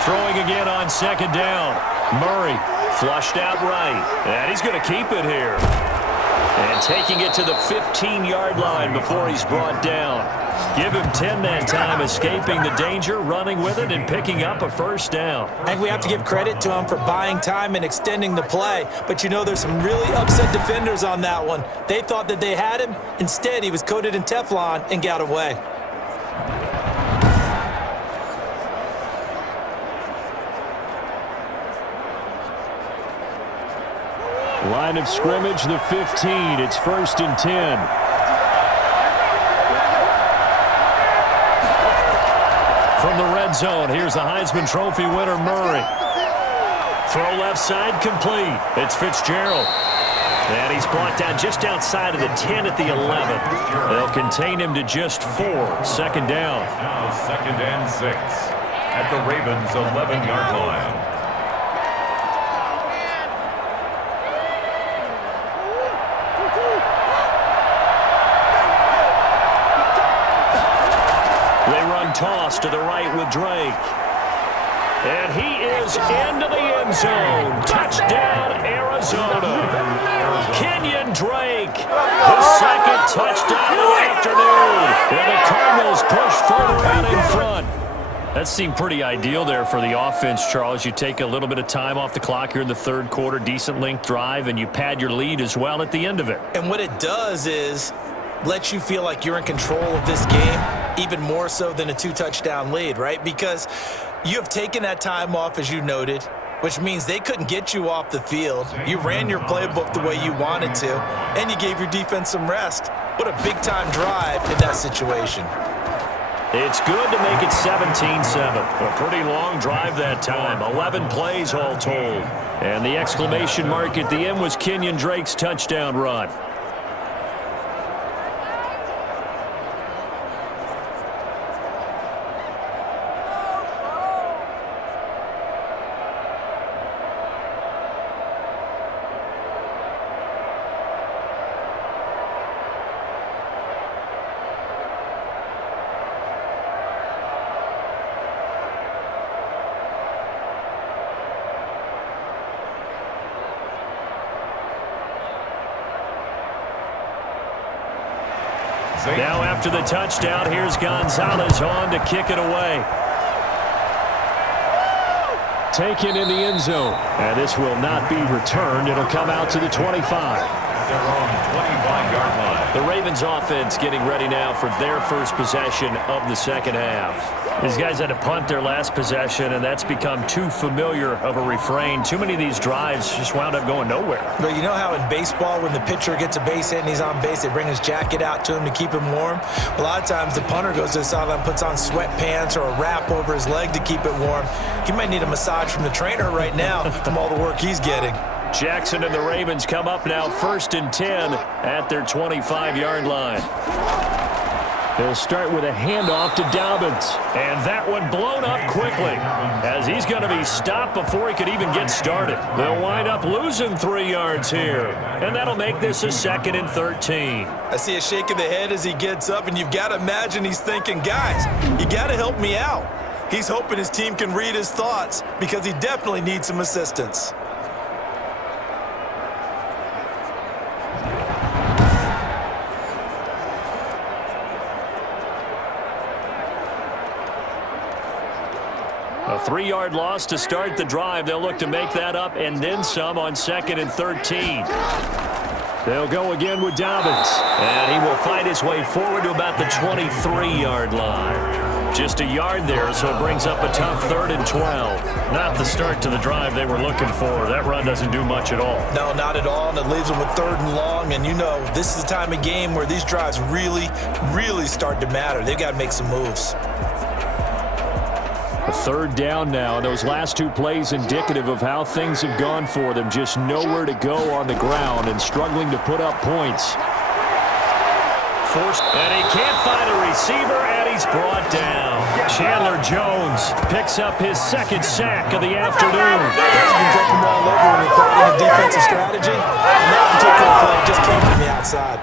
Throwing again on 2nd down. Murray. Flushed out right, and he's going to keep it here. And taking it to the 15-yard line before he's brought down. Give him 10 that time, escaping the danger, running with it, and picking up a first down. I think we have to give credit to him for buying time and extending the play. But, you know, there's some really upset defenders on that one. They thought that they had him. Instead, he was coated in Teflon and got away. Line of scrimmage, the 15. It's 1st and 10. From the red zone, here's the Heisman Trophy winner, Murray. Throw left side, complete. It's Fitzgerald. And he's brought down just outside of the 10 at the 11. They'll contain him to just 4. Second down. Now 2nd and 6 at the Ravens' 11-yard line. They run toss to the right with Drake. And he is into the end zone. Touchdown, Arizona. Kenyon Drake, his second touchdown of the afternoon. And the Cardinals push further out in front. That seemed pretty ideal there for the offense, Charles. You take a little bit of time off the clock here in the third quarter, decent length drive, and you pad your lead as well at the end of it. And what it does is let you feel like you're in control of this game, even more so than a 2-touchdown lead, right? Because you have taken that time off, as you noted, which means they couldn't get you off the field. You ran your playbook the way you wanted to, and you gave your defense some rest. What a big-time drive in that situation. It's good to make it 17-7. A pretty long drive that time. 11 plays all told. And the exclamation mark at the end was Kenyon Drake's touchdown run. Now after the touchdown, here's Gonzalez on to kick it away. Taken in the end zone. And this will not be returned. It'll come out to the 25. Their own 25-yard line. The Ravens offense getting ready now for their first possession of the second half. These guys had to punt their last possession, and that's become too familiar of a refrain. Too many of these drives just wound up going nowhere. But you know how in baseball, when the pitcher gets a base hit and he's on base, they bring his jacket out to him to keep him warm? A lot of times the punter goes to the sideline, puts on sweatpants or a wrap over his leg to keep it warm. He might need a massage from the trainer right now from all the work he's getting. Jackson and the Ravens come up now 1st and 10 at their 25-yard line. They'll start with a handoff to Dobbins. And that one blown up quickly as he's going to be stopped before he could even get started. They'll wind up losing 3 yards here. And that'll make this a 2nd and 13. I see a shake of the head as he gets up, and you've got to imagine he's thinking, guys, you got to help me out. He's hoping his team can read his thoughts because he definitely needs some assistance. A 3-yard loss to start the drive. They'll look to make that up and then some on 2nd and 13. They'll go again with Dobbins. And he will fight his way forward to about the 23-yard line. Just a yard there, so it brings up a tough 3rd and 12. Not the start to the drive they were looking for. That run doesn't do much at all. No, not at all, and it leaves them with 3rd and long. And you know, this is the time of game where these drives really, really start to matter. They've got to make some moves. A 3rd down now, and those last 2 plays indicative of how things have gone for them. Just nowhere to go on the ground and struggling to put up points. Forced, and he can't find a receiver, and he's brought down. Chandler Jones picks up his 2nd sack of the afternoon. Guys can jump them all over when they're playing a defensive strategy. And that particular play just came from the outside.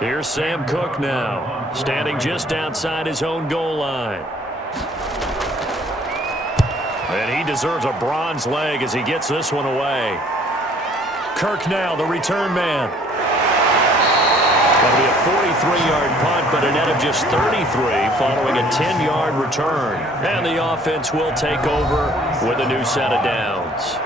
Here's Sam Cook now, standing just outside his own goal line. And he deserves a bronze leg as he gets this one away. Kirk now, the return man. That'll be a 43-yard punt, but a net of just 33 following a 10-yard return. And the offense will take over with a new set of downs.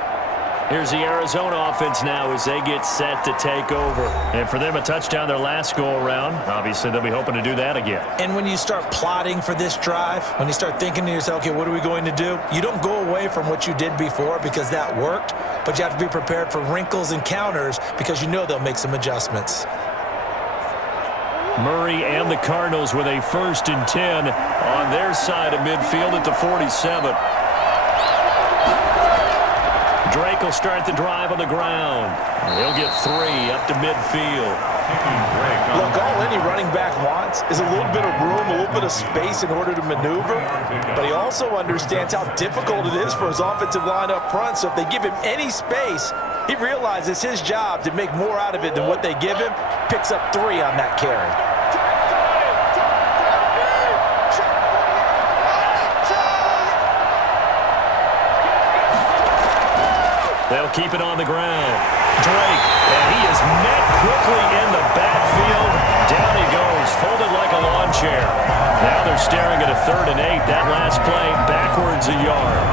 Here's the Arizona offense now as they get set to take over. And for them, a touchdown their last go-around. Obviously, they'll be hoping to do that again. And when you start plotting for this drive, when you start thinking to yourself, okay, what are we going to do? You don't go away from what you did before because that worked, but you have to be prepared for wrinkles and counters because you know they'll make some adjustments. Murray and the Cardinals with a 1st and 10 on their side of midfield at the 47. Drake will start the drive on the ground. He'll get 3 up to midfield. Look, all any running back wants is a little bit of room, a little bit of space in order to maneuver, but he also understands how difficult it is for his offensive line up front, so if they give him any space, he realizes his job to make more out of it than what they give him, picks up 3 on that carry. They'll keep it on the ground. Drake, and he is met quickly in the backfield. Down he goes, folded like a lawn chair. Now they're staring at a 3rd and 8. That last play, backwards a yard.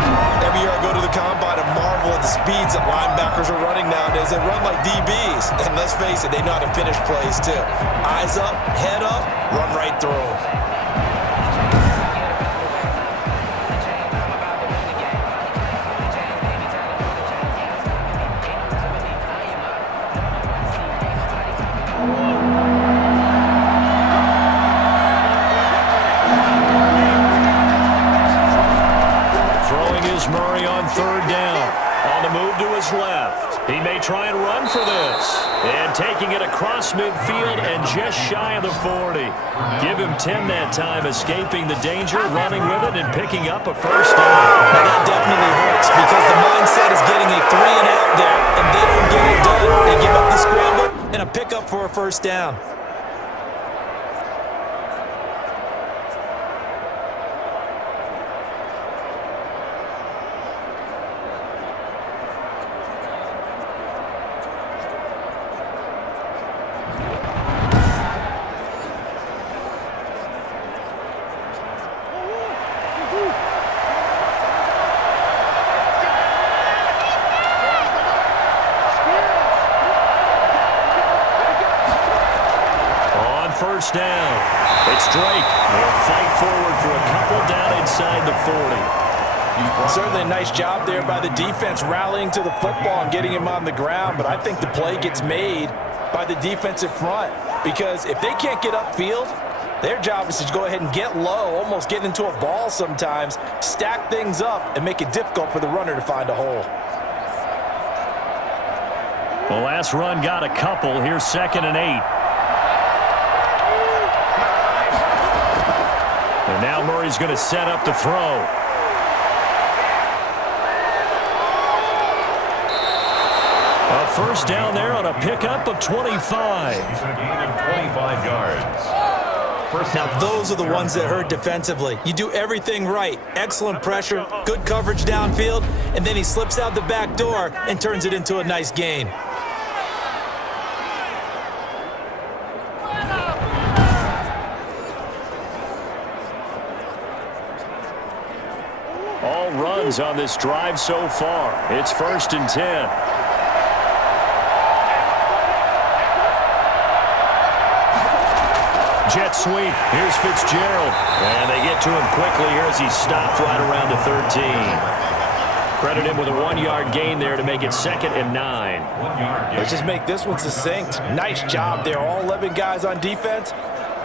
Every year I go to the combine and marvel at the speeds that linebackers are running nowadays. They run like DBs. And let's face it, they know how to finish plays too. Eyes up, head up, run right through them. Murray on 3rd down. On the move to his left. He may try and run for this. And taking it across midfield and just shy of the 40. Give him 10 that time, escaping the danger, running with it, and picking up a 1st down. Now that definitely hurts because the mindset is getting a 3 and out there, and they don't get it done. They give up the scramble and a pickup for a 1st down. Down. It's Drake. They'll fight forward for a couple down inside the 40. Certainly a nice job there by the defense rallying to the football and getting him on the ground, but I think the play gets made by the defensive front because if they can't get upfield, their job is to go ahead and get low, almost get into a ball sometimes, stack things up, and make it difficult for the runner to find a hole. The last run got a couple. Here's 2nd and 8. And now Murray's going to set up the throw. A 1st down there on a pickup of 25. 25 yards. Now, those are the ones that hurt defensively. You do everything right. Excellent pressure, good coverage downfield, and then he slips out the back door and turns it into a nice gain. All runs on this drive so far. It's 1st and 10. Jet sweep. Here's Fitzgerald. And they get to him quickly here as he stopped right around the 13. Credit him with a 1-yard gain there to make it 2nd and 9. Let's just make this one succinct. Nice job there. All 11 guys on defense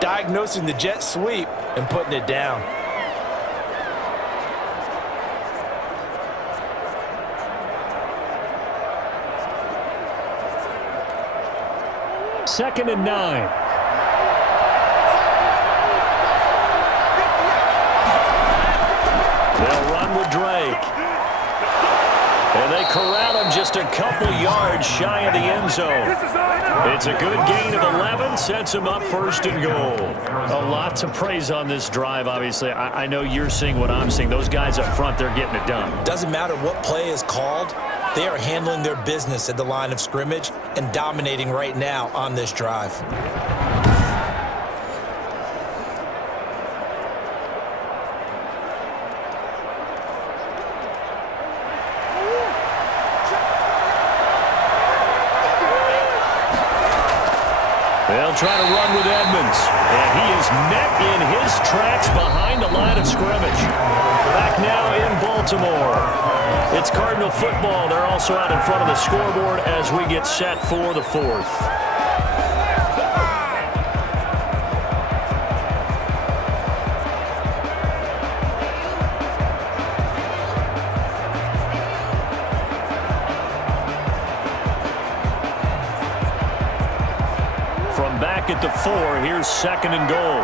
diagnosing the jet sweep and putting it down. Second and 9. They'll run with Drake. And they corral him just a couple yards shy of the end zone. It's a good gain of 11, sets him up 1st and goal. A lot to praise on this drive, obviously. I know you're seeing what I'm seeing. Those guys up front, they're getting it done. Doesn't matter what play is called. They are handling their business at the line of scrimmage and dominating right now on this drive. They'll try to run with Edmonds. And he is met in his tracks behind the line of scrimmage. Back now in Baltimore. It's Cardinal football. They're also out in front of the scoreboard as we get set for the fourth. From back at the 4, here's 2nd and goal.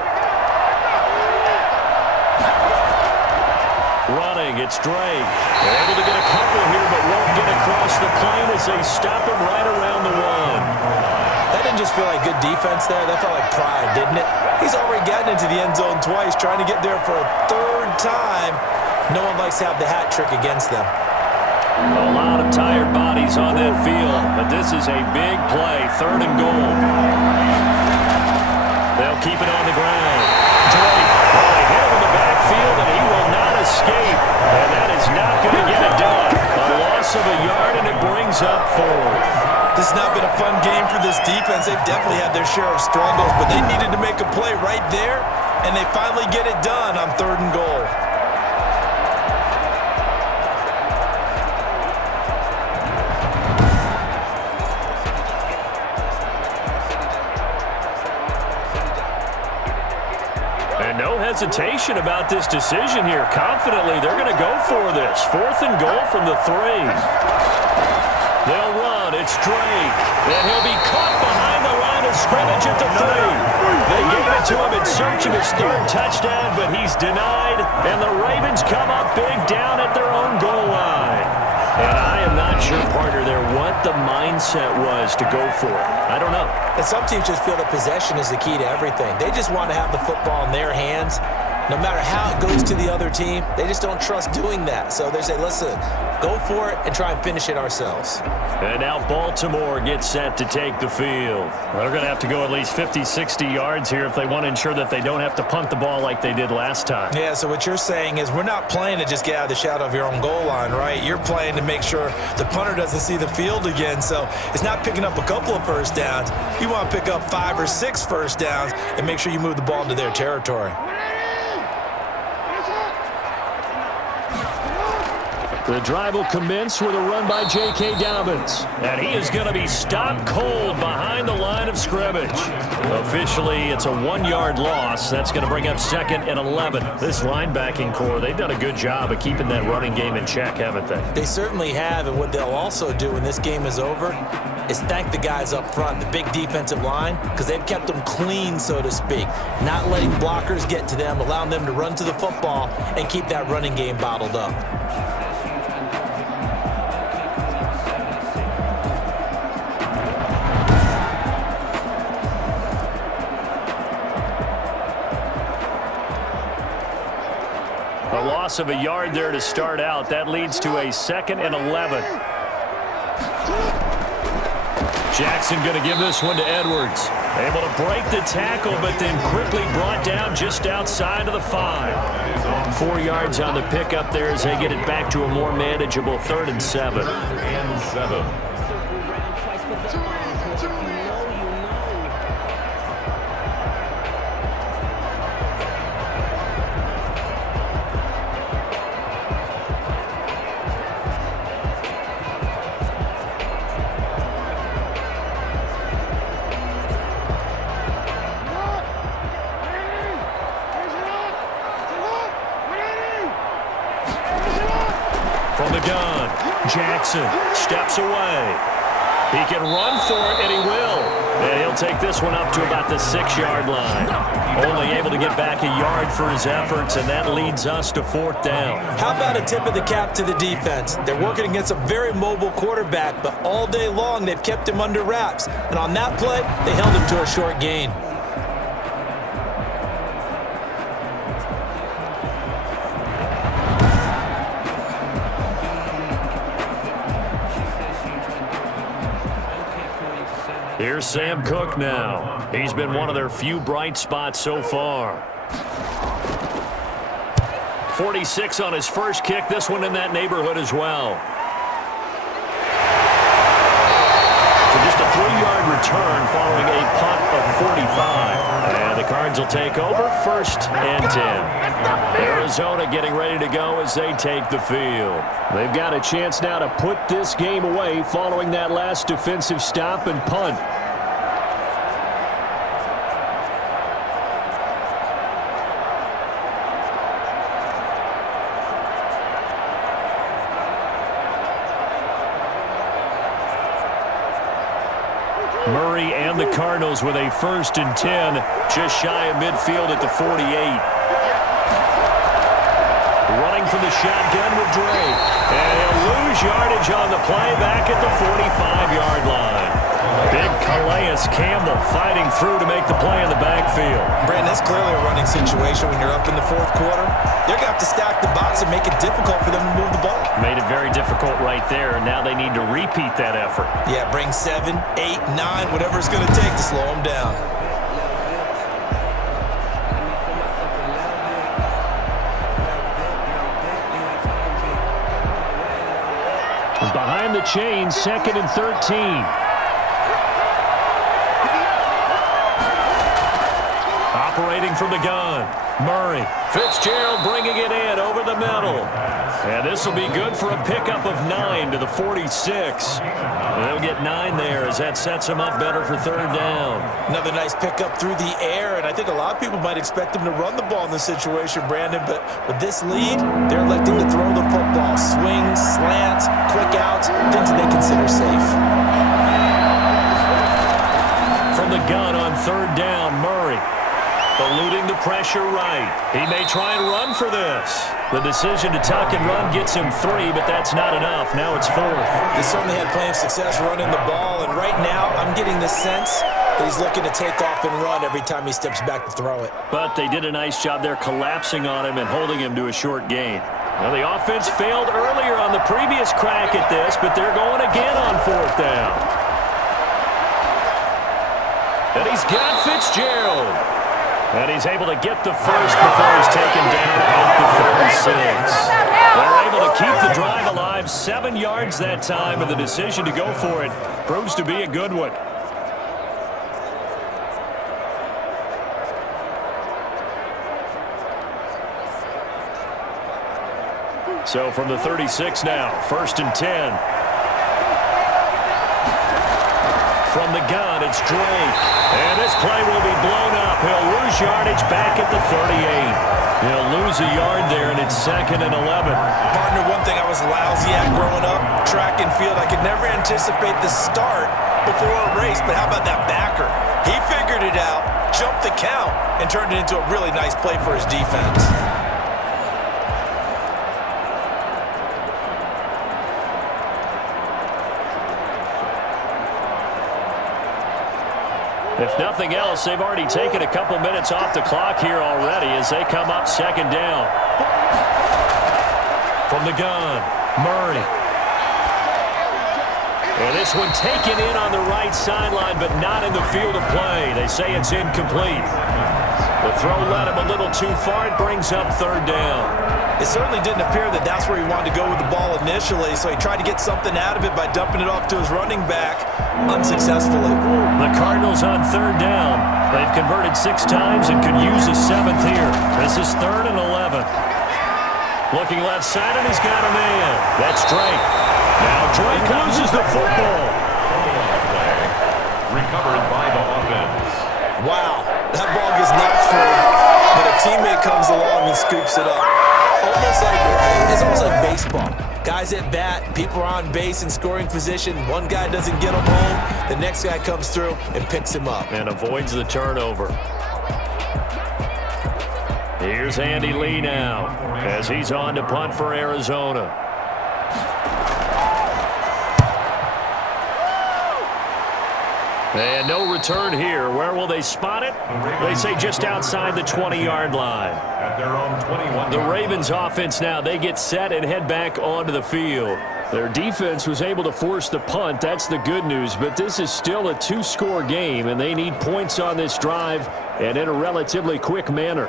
Running, it's Drake. They're able to get a couple here, but won't get across the plane as they stop him right around the 1. That didn't just feel like good defense there. That felt like pride, didn't it? He's already gotten into the end zone twice, trying to get there for a 3rd time. No one likes to have the hat trick against them. A lot of tired bodies on that field, but this is a big play. 3rd and goal. They'll keep it on the ground. Drake, they hit him in the backfield, and he will not escape. And that is not going to get it done. A loss of a yard, and it brings up 4th. This has not been a fun game for this defense. They've definitely had their share of struggles, but they needed to make a play right there, and they finally get it done on 3rd and goal. No hesitation about this decision here. Confidently, they're going to go for this. 4th and goal from the 3. They'll run. It's Drake. And he'll be caught behind the line of scrimmage at the 3. They gave it to him in search of his 3rd touchdown, but he's denied. And the Ravens come up big down at their own goal line. And I am not sure, partner, there what the mindset was to go for it. I don't know. And some teams just feel that possession is the key to everything. They just want to have the football in their hands. No matter how it goes to the other team, they just don't trust doing that. So they say, listen, go for it and try and finish it ourselves. And now Baltimore gets set to take the field. They're going to have to go at least 50, 60 yards here if they want to ensure that they don't have to punt the ball like they did last time. Yeah, so what you're saying is we're not playing to just get out of the shadow of your own goal line, right? You're playing to make sure the punter doesn't see the field again. So it's not picking up a couple of first downs. You want to pick up 5 or 6 first downs and make sure you move the ball into their territory. The drive will commence with a run by J.K. Dobbins. And he is going to be stopped cold behind the line of scrimmage. Officially, it's a 1-yard loss. That's going to bring up 2nd and 11. This linebacking core, they've done a good job of keeping that running game in check, haven't they? They certainly have, and what they'll also do when this game is over is thank the guys up front, the big defensive line, because they've kept them clean, so to speak. Not letting blockers get to them, allowing them to run to the football and keep that running game bottled up. A loss of a yard there to start out. That leads to a 2nd and 11. Jackson going to give this one to Edwards. Able to break the tackle, but then quickly brought down just outside of the 5. 4 yards on the pickup there as they get it back to a more manageable 3rd and 7. From the gun, Jackson steps away. He can run for it, and he will. And he'll take this one up to about the 6-yard line. Only able to get back a yard for his efforts, and that leads us to 4th down. How about a tip of the cap to the defense? They're working against a very mobile quarterback, but all day long they've kept him under wraps. And on that play, they held him to a short gain. Here's Sam Cook now. He's been one of their few bright spots so far. 46 on his first kick. This one in that neighborhood as well. So just a 3-yard return following a punt of 45. And the Cards will take over 1st and 10. Arizona getting ready to go as they take the field. They've got a chance now to put this game away following that last defensive stop and punt. Murray and the Cardinals with a 1st and 10, just shy of midfield at the 48. Running from the shotgun with Drake. And he'll lose yardage on the play back at the 45-yard line. Big Calais Campbell fighting through to make the play in the backfield. Brandon, that's clearly a running situation when you're up in the 4th quarter. They're going to have to stack the box and make it difficult for them to move the ball. Made it very difficult right there. Now they need to repeat that effort. Yeah, bring 7, 8, 9, whatever it's going to take to slow them down. Behind the chains, 2nd and 13. Operating from the gun, Murray. Fitzgerald bringing it in over the middle. And this will be good for a pickup of 9 to the 46. They'll get 9 there as that sets them up better for 3rd down. Another nice pickup through the air, and I think a lot of people might expect them to run the ball in this situation, Brandon, but with this lead, they're electing to throw the football. Swings, slants, quick outs, things that they consider safe. From the gun on 3rd down, Murray. Eluding the pressure right. He may try and run for this. The decision to tuck and run gets him 3, but that's not enough. Now it's 4th. They certainly had plenty of success running the ball, and right now I'm getting the sense that he's looking to take off and run every time he steps back to throw it. But they did a nice job there collapsing on him and holding him to a short gain. Now the offense failed earlier on the previous crack at this, but they're going again on 4th down. And he's got Fitzgerald. And he's able to get the first before he's taken down at the 36. They're able to keep the drive alive, 7 yards that time, and the decision to go for it proves to be a good one. So from the 36 now, 1st and 10. From the gun, it's Drake. And this play will be blown up. He'll lose yardage back at the 38. He'll lose a yard there, and it's 2nd and 11. Partner, one thing I was lousy at growing up, track and field, I could never anticipate the start before a race, but how about that backer? He figured it out, jumped the count, and turned it into a really nice play for his defense. If nothing else, they've already taken a couple minutes off the clock here already as they come up 2nd down. From the gun, Murray. And this one taken in on the right sideline, but not in the field of play. They say it's incomplete. The throw led him a little too far. It brings up 3rd down. It certainly didn't appear that that's where he wanted to go with the ball initially, so he tried to get something out of it by dumping it off to his running back unsuccessfully. The Cardinals on 3rd down. They've converted 6 times and could use a 7th here. This is 3rd and 11. Looking left side, and he's got a man. That's Drake. Now Drake loses the football. Recovered by the offense. Wow, that ball gets knocked free, but a teammate comes along and scoops it up. It's almost like baseball. Guys at bat, people are on base in scoring position. One guy doesn't get him home. The next guy comes through and picks him up. And avoids the turnover. Here's Andy Lee now as he's on to punt for Arizona. And no return here. Where will they spot it? They say just outside the 20-yard line. At their own 21. The Ravens offense now, they get set and head back onto the field. Their defense was able to force the punt. That's the good news, but this is still a 2-score game, and they need points on this drive and in a relatively quick manner.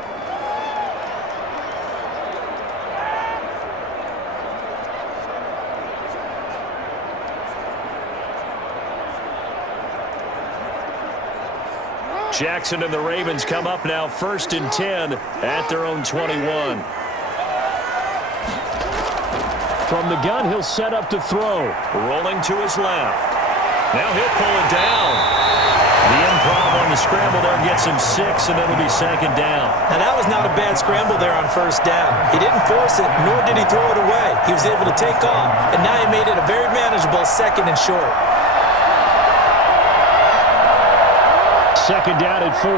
Jackson and the Ravens come up now 1st and 10 at their own 21. From the gun, he'll set up to throw. Rolling to his left. Now he'll pull it down. The improv on the scramble there gets him 6, and it'll be 2nd down. Now, that was not a bad scramble there on 1st down. He didn't force it, nor did he throw it away. He was able to take off, and now he made it a very manageable 2nd and short. 2nd down at 4.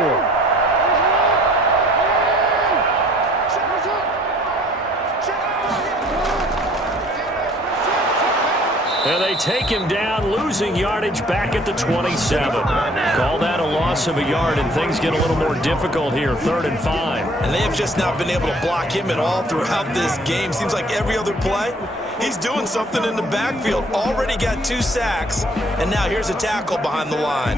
And they take him down, losing yardage back at the 27. Call that a loss of a yard, and things get a little more difficult here, 3rd and 5. And they have just not been able to block him at all throughout this game. Seems like every other play, he's doing something in the backfield. Already got 2 sacks, and now here's a tackle behind the line.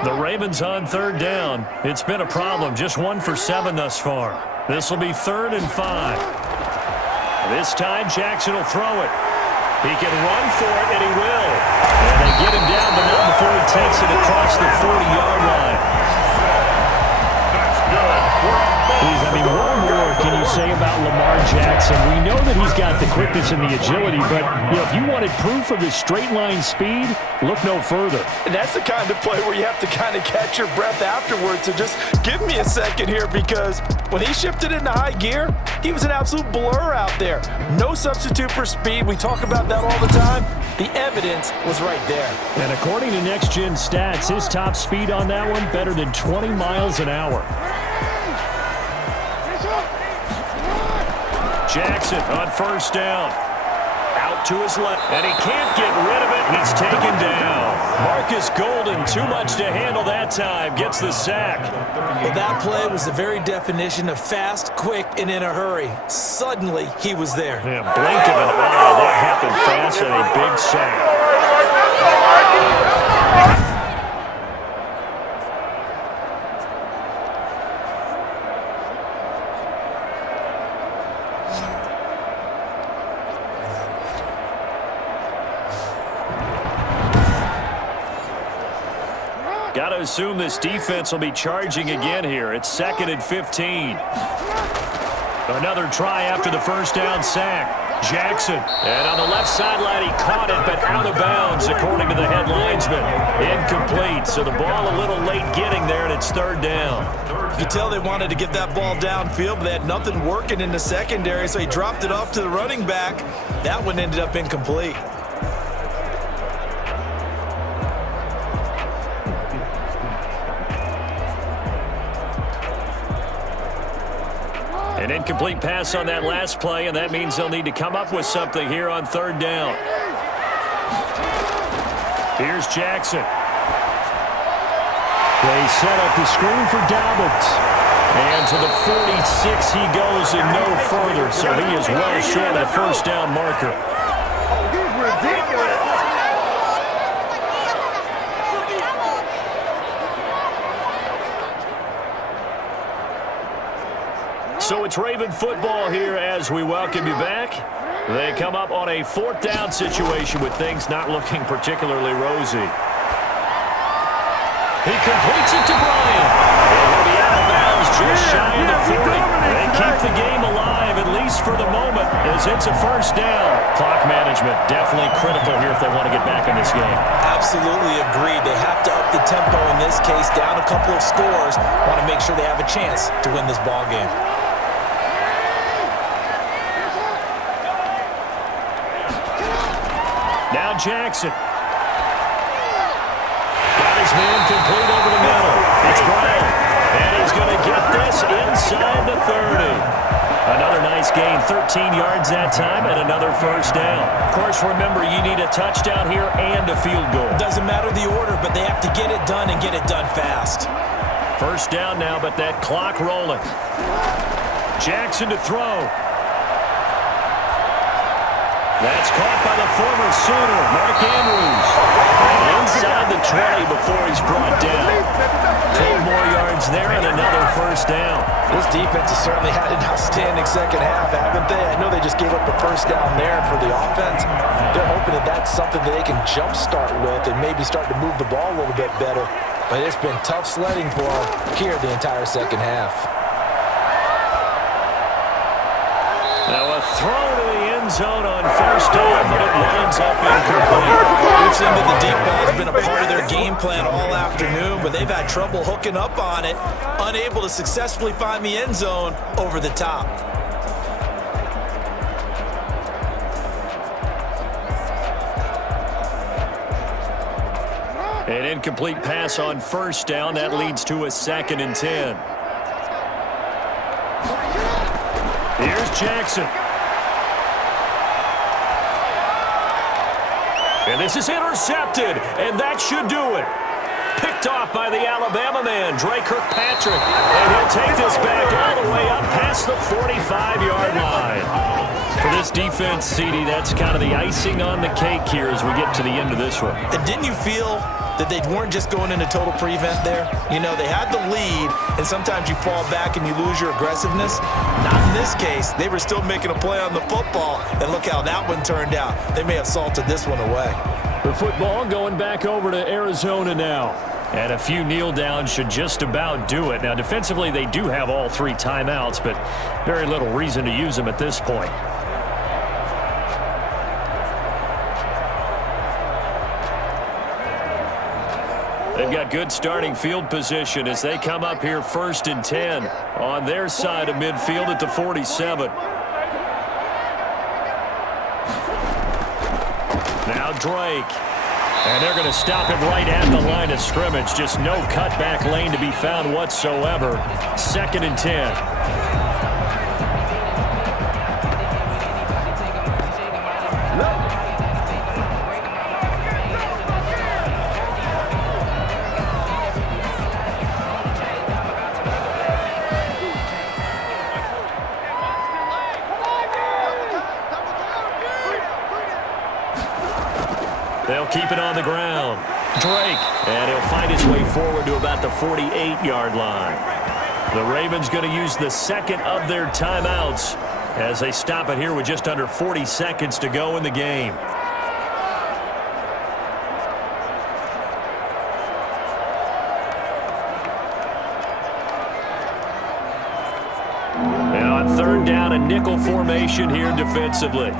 The Ravens on 3rd down. It's been a problem. Just 1 for 7 thus far. This will be 3rd and 5. This time, Jackson will throw it. He can run for it, and he will. And they get him down, but not before he takes it across the 40-yard line. That's good. What more can you say about Lamar Jackson? We know that he's got the quickness and the agility, but if you wanted proof of his straight-line speed, look no further. And that's the kind of play where you have to kind of catch your breath afterwards. So just give me a second here, because when he shifted into high gear, he was an absolute blur out there. No substitute for speed. We talk about that all the time. The evidence was right there. And according to Next Gen Stats, his top speed on that one, better than 20 miles an hour. Jackson on 1st down. Out to his left, and he can't get rid of it. He's taken down. Marcus Golden, too much to handle that time, gets the sack. Well, that play was the very definition of fast, quick, and in a hurry. Suddenly, he was there. Yeah, blink of an eye, that happened fast, and a big sack. Got to assume this defense will be charging again here. It's 2nd and 15. Another try after the 1st down sack. Jackson. And on the left sideline, he caught it, but out of bounds, according to the head linesman. Incomplete. So the ball a little late getting there, and it's 3rd down. You could tell they wanted to get that ball downfield, but they had nothing working in the secondary, so he dropped it off to the running back. That one ended up incomplete. An incomplete pass on that last play, and that means they'll need to come up with something here on 3rd down. Here's Jackson. They set up the screen for Dobbins. And to the 46 he goes and no further, so he is well short of the 1st down marker. So it's Raven football here as we welcome you back. They come up on a 4th down situation with things not looking particularly rosy. He completes it to Bryant. And he'll be out of bounds just shy of the 40. They keep the game alive, at least for the moment, as it's a 1st down. Clock management definitely critical here if they want to get back in this game. Absolutely agreed. They have to up the tempo in this case, down a couple of scores. Want to make sure they have a chance to win this ball game. Now Jackson. Got his man complete over the middle. It's Bryant. And he's going to get this inside the 30. Another nice gain, 13 yards that time, and another 1st down. Of course, remember, you need a touchdown here and a field goal. Doesn't matter the order, but they have to get it done and get it done fast. 1st down now, but that clock rolling. Jackson to throw. That's caught by the former Sooner, Mark Andrews. And inside the 20 before he's brought down. 12 more yards there and another first down. This defense has certainly had an outstanding second half, haven't they? I know they just gave up the first down there, and for the offense, they're hoping that that's something that they can jumpstart with and maybe start to move the ball a little bit better. But it's been tough sledding for them here the entire second half. Now a throw to the end zone on first down, but it lines up incomplete. We've seen that the deep ball has been a part of their game plan all afternoon, but they've had trouble hooking up on it, unable to successfully find the end zone over the top. An incomplete pass on first down. That leads to a 2nd and 10. Here's Jackson. And this is intercepted, and that should do it. Picked off by the Alabama man, Drake Kirkpatrick. And he'll take this back all the way up past the 45-yard line. For this defense, CD, that's kind of the icing on the cake here as we get to the end of this one. And didn't you feel that they weren't just going into total prevent there? You know, they had the lead, and sometimes you fall back and you lose your aggressiveness. Not in this case. They were still making a play on the football, and look how that one turned out. They may have salted this one away. The football going back over to Arizona now. And a few kneel downs should just about do it. Now, defensively, they do have all 3 timeouts, but very little reason to use them at this point. They've got good starting field position as they come up here 1st and 10 on their side of midfield at the 47. Now Drake. And they're going to stop him right at the line of scrimmage. Just no cutback lane to be found whatsoever. 2nd and 10. They'll keep it on the ground. Drake, and he'll find his way forward to about the 48-yard line. The Ravens going to use the 2nd of their timeouts as they stop it here with just under 40 seconds to go in the game. Now on 3rd down, a nickel formation here defensively.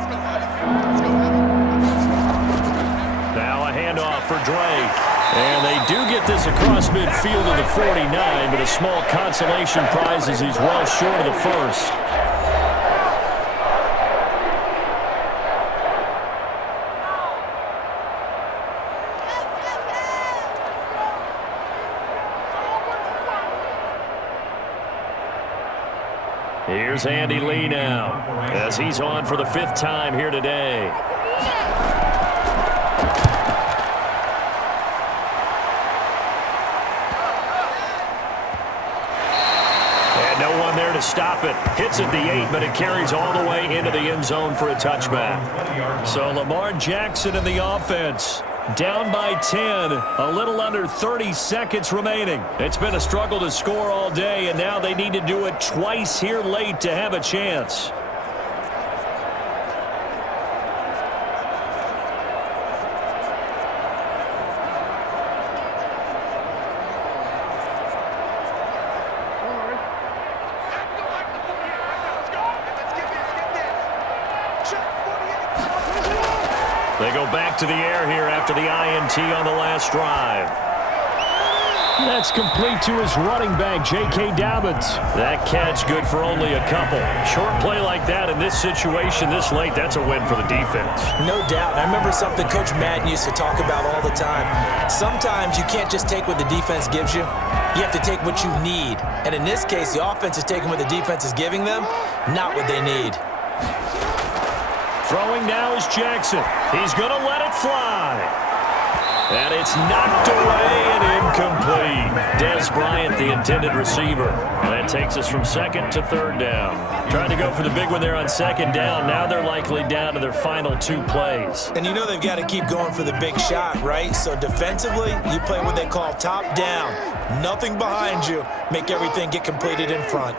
Handoff for Drake. And they do get this across midfield to the 49, but a small consolation prize as he's well short of the 1st. Here's Andy Lee now as he's on for the 5th time here today. There to stop it. Hits at the 8, but it carries all the way into the end zone for a touchback. So Lamar Jackson in the offense. Down by 10. A little under 30 seconds remaining. It's been a struggle to score all day, and now they need to do it twice here late to have a chance. They go back to the air here after the INT on the last drive. That's complete to his running back, J.K. Dobbins. That catch good for only a couple. Short play like that in this situation this late, that's a win for the defense. No doubt. I remember something Coach Madden used to talk about all the time. Sometimes you can't just take what the defense gives you. You have to take what you need. And in this case, the offense is taking what the defense is giving them, not what they need. Throwing now is Jackson. He's going to let it fly. And it's knocked away and incomplete. Des Bryant, the intended receiver. And that takes us from second to third down. Trying to go for the big one there on second down. Now they're likely down to their final 2 plays. And you know they've got to keep going for the big shot, right? So defensively, you play what they call top down. Nothing behind you. Make everything get completed in front.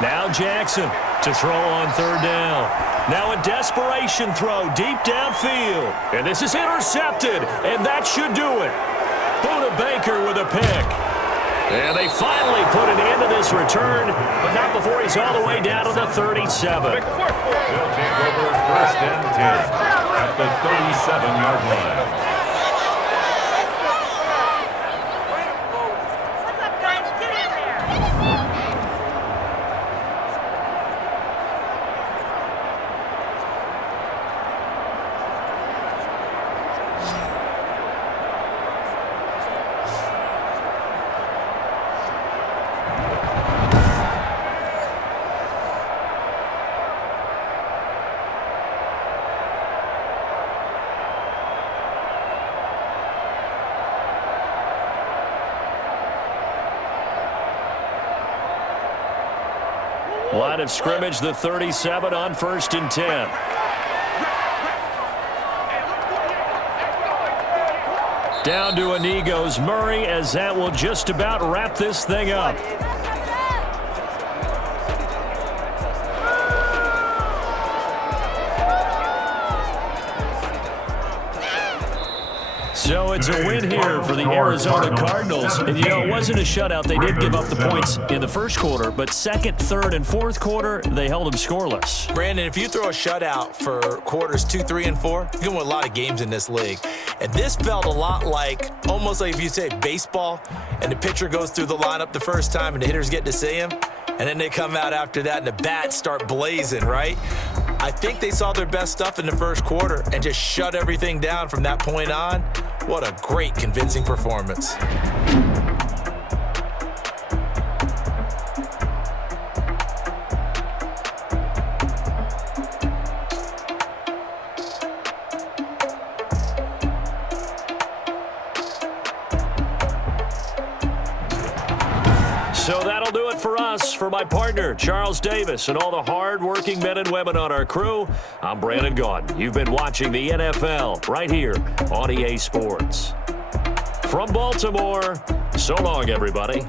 Now Jackson to throw on third down. Now a desperation throw deep downfield. And this is intercepted, and that should do it. Buda Baker with a pick. And they finally put an end to this return, but not before he's all the way down to the 37. They'll take over first and 10 at the 37-yard line. Line of scrimmage, the 37 on 1st and 10. Down to a knee goes Murray, as that will just about wrap this thing up. So it's a win here for the Arizona Cardinals. And, you know, it wasn't a shutout. They did give up the points in the first quarter, but second, third, and fourth quarter, they held them scoreless. Brandon, if you throw a shutout for quarters 2, 3, and 4, you're going to win a lot of games in this league. And this felt a lot like, almost like if you say baseball, and the pitcher goes through the lineup the first time and the hitters get to see him, and then they come out after that and the bats start blazing, right? I think they saw their best stuff in the first quarter and just shut everything down from that point on. What a great, convincing performance. So that'll do it for us. For my partner, Charles Davis, and all the hard-working men and women on our crew, I'm Brandon Gaudin. You've been watching the NFL right here on EA Sports. From Baltimore, so long, everybody.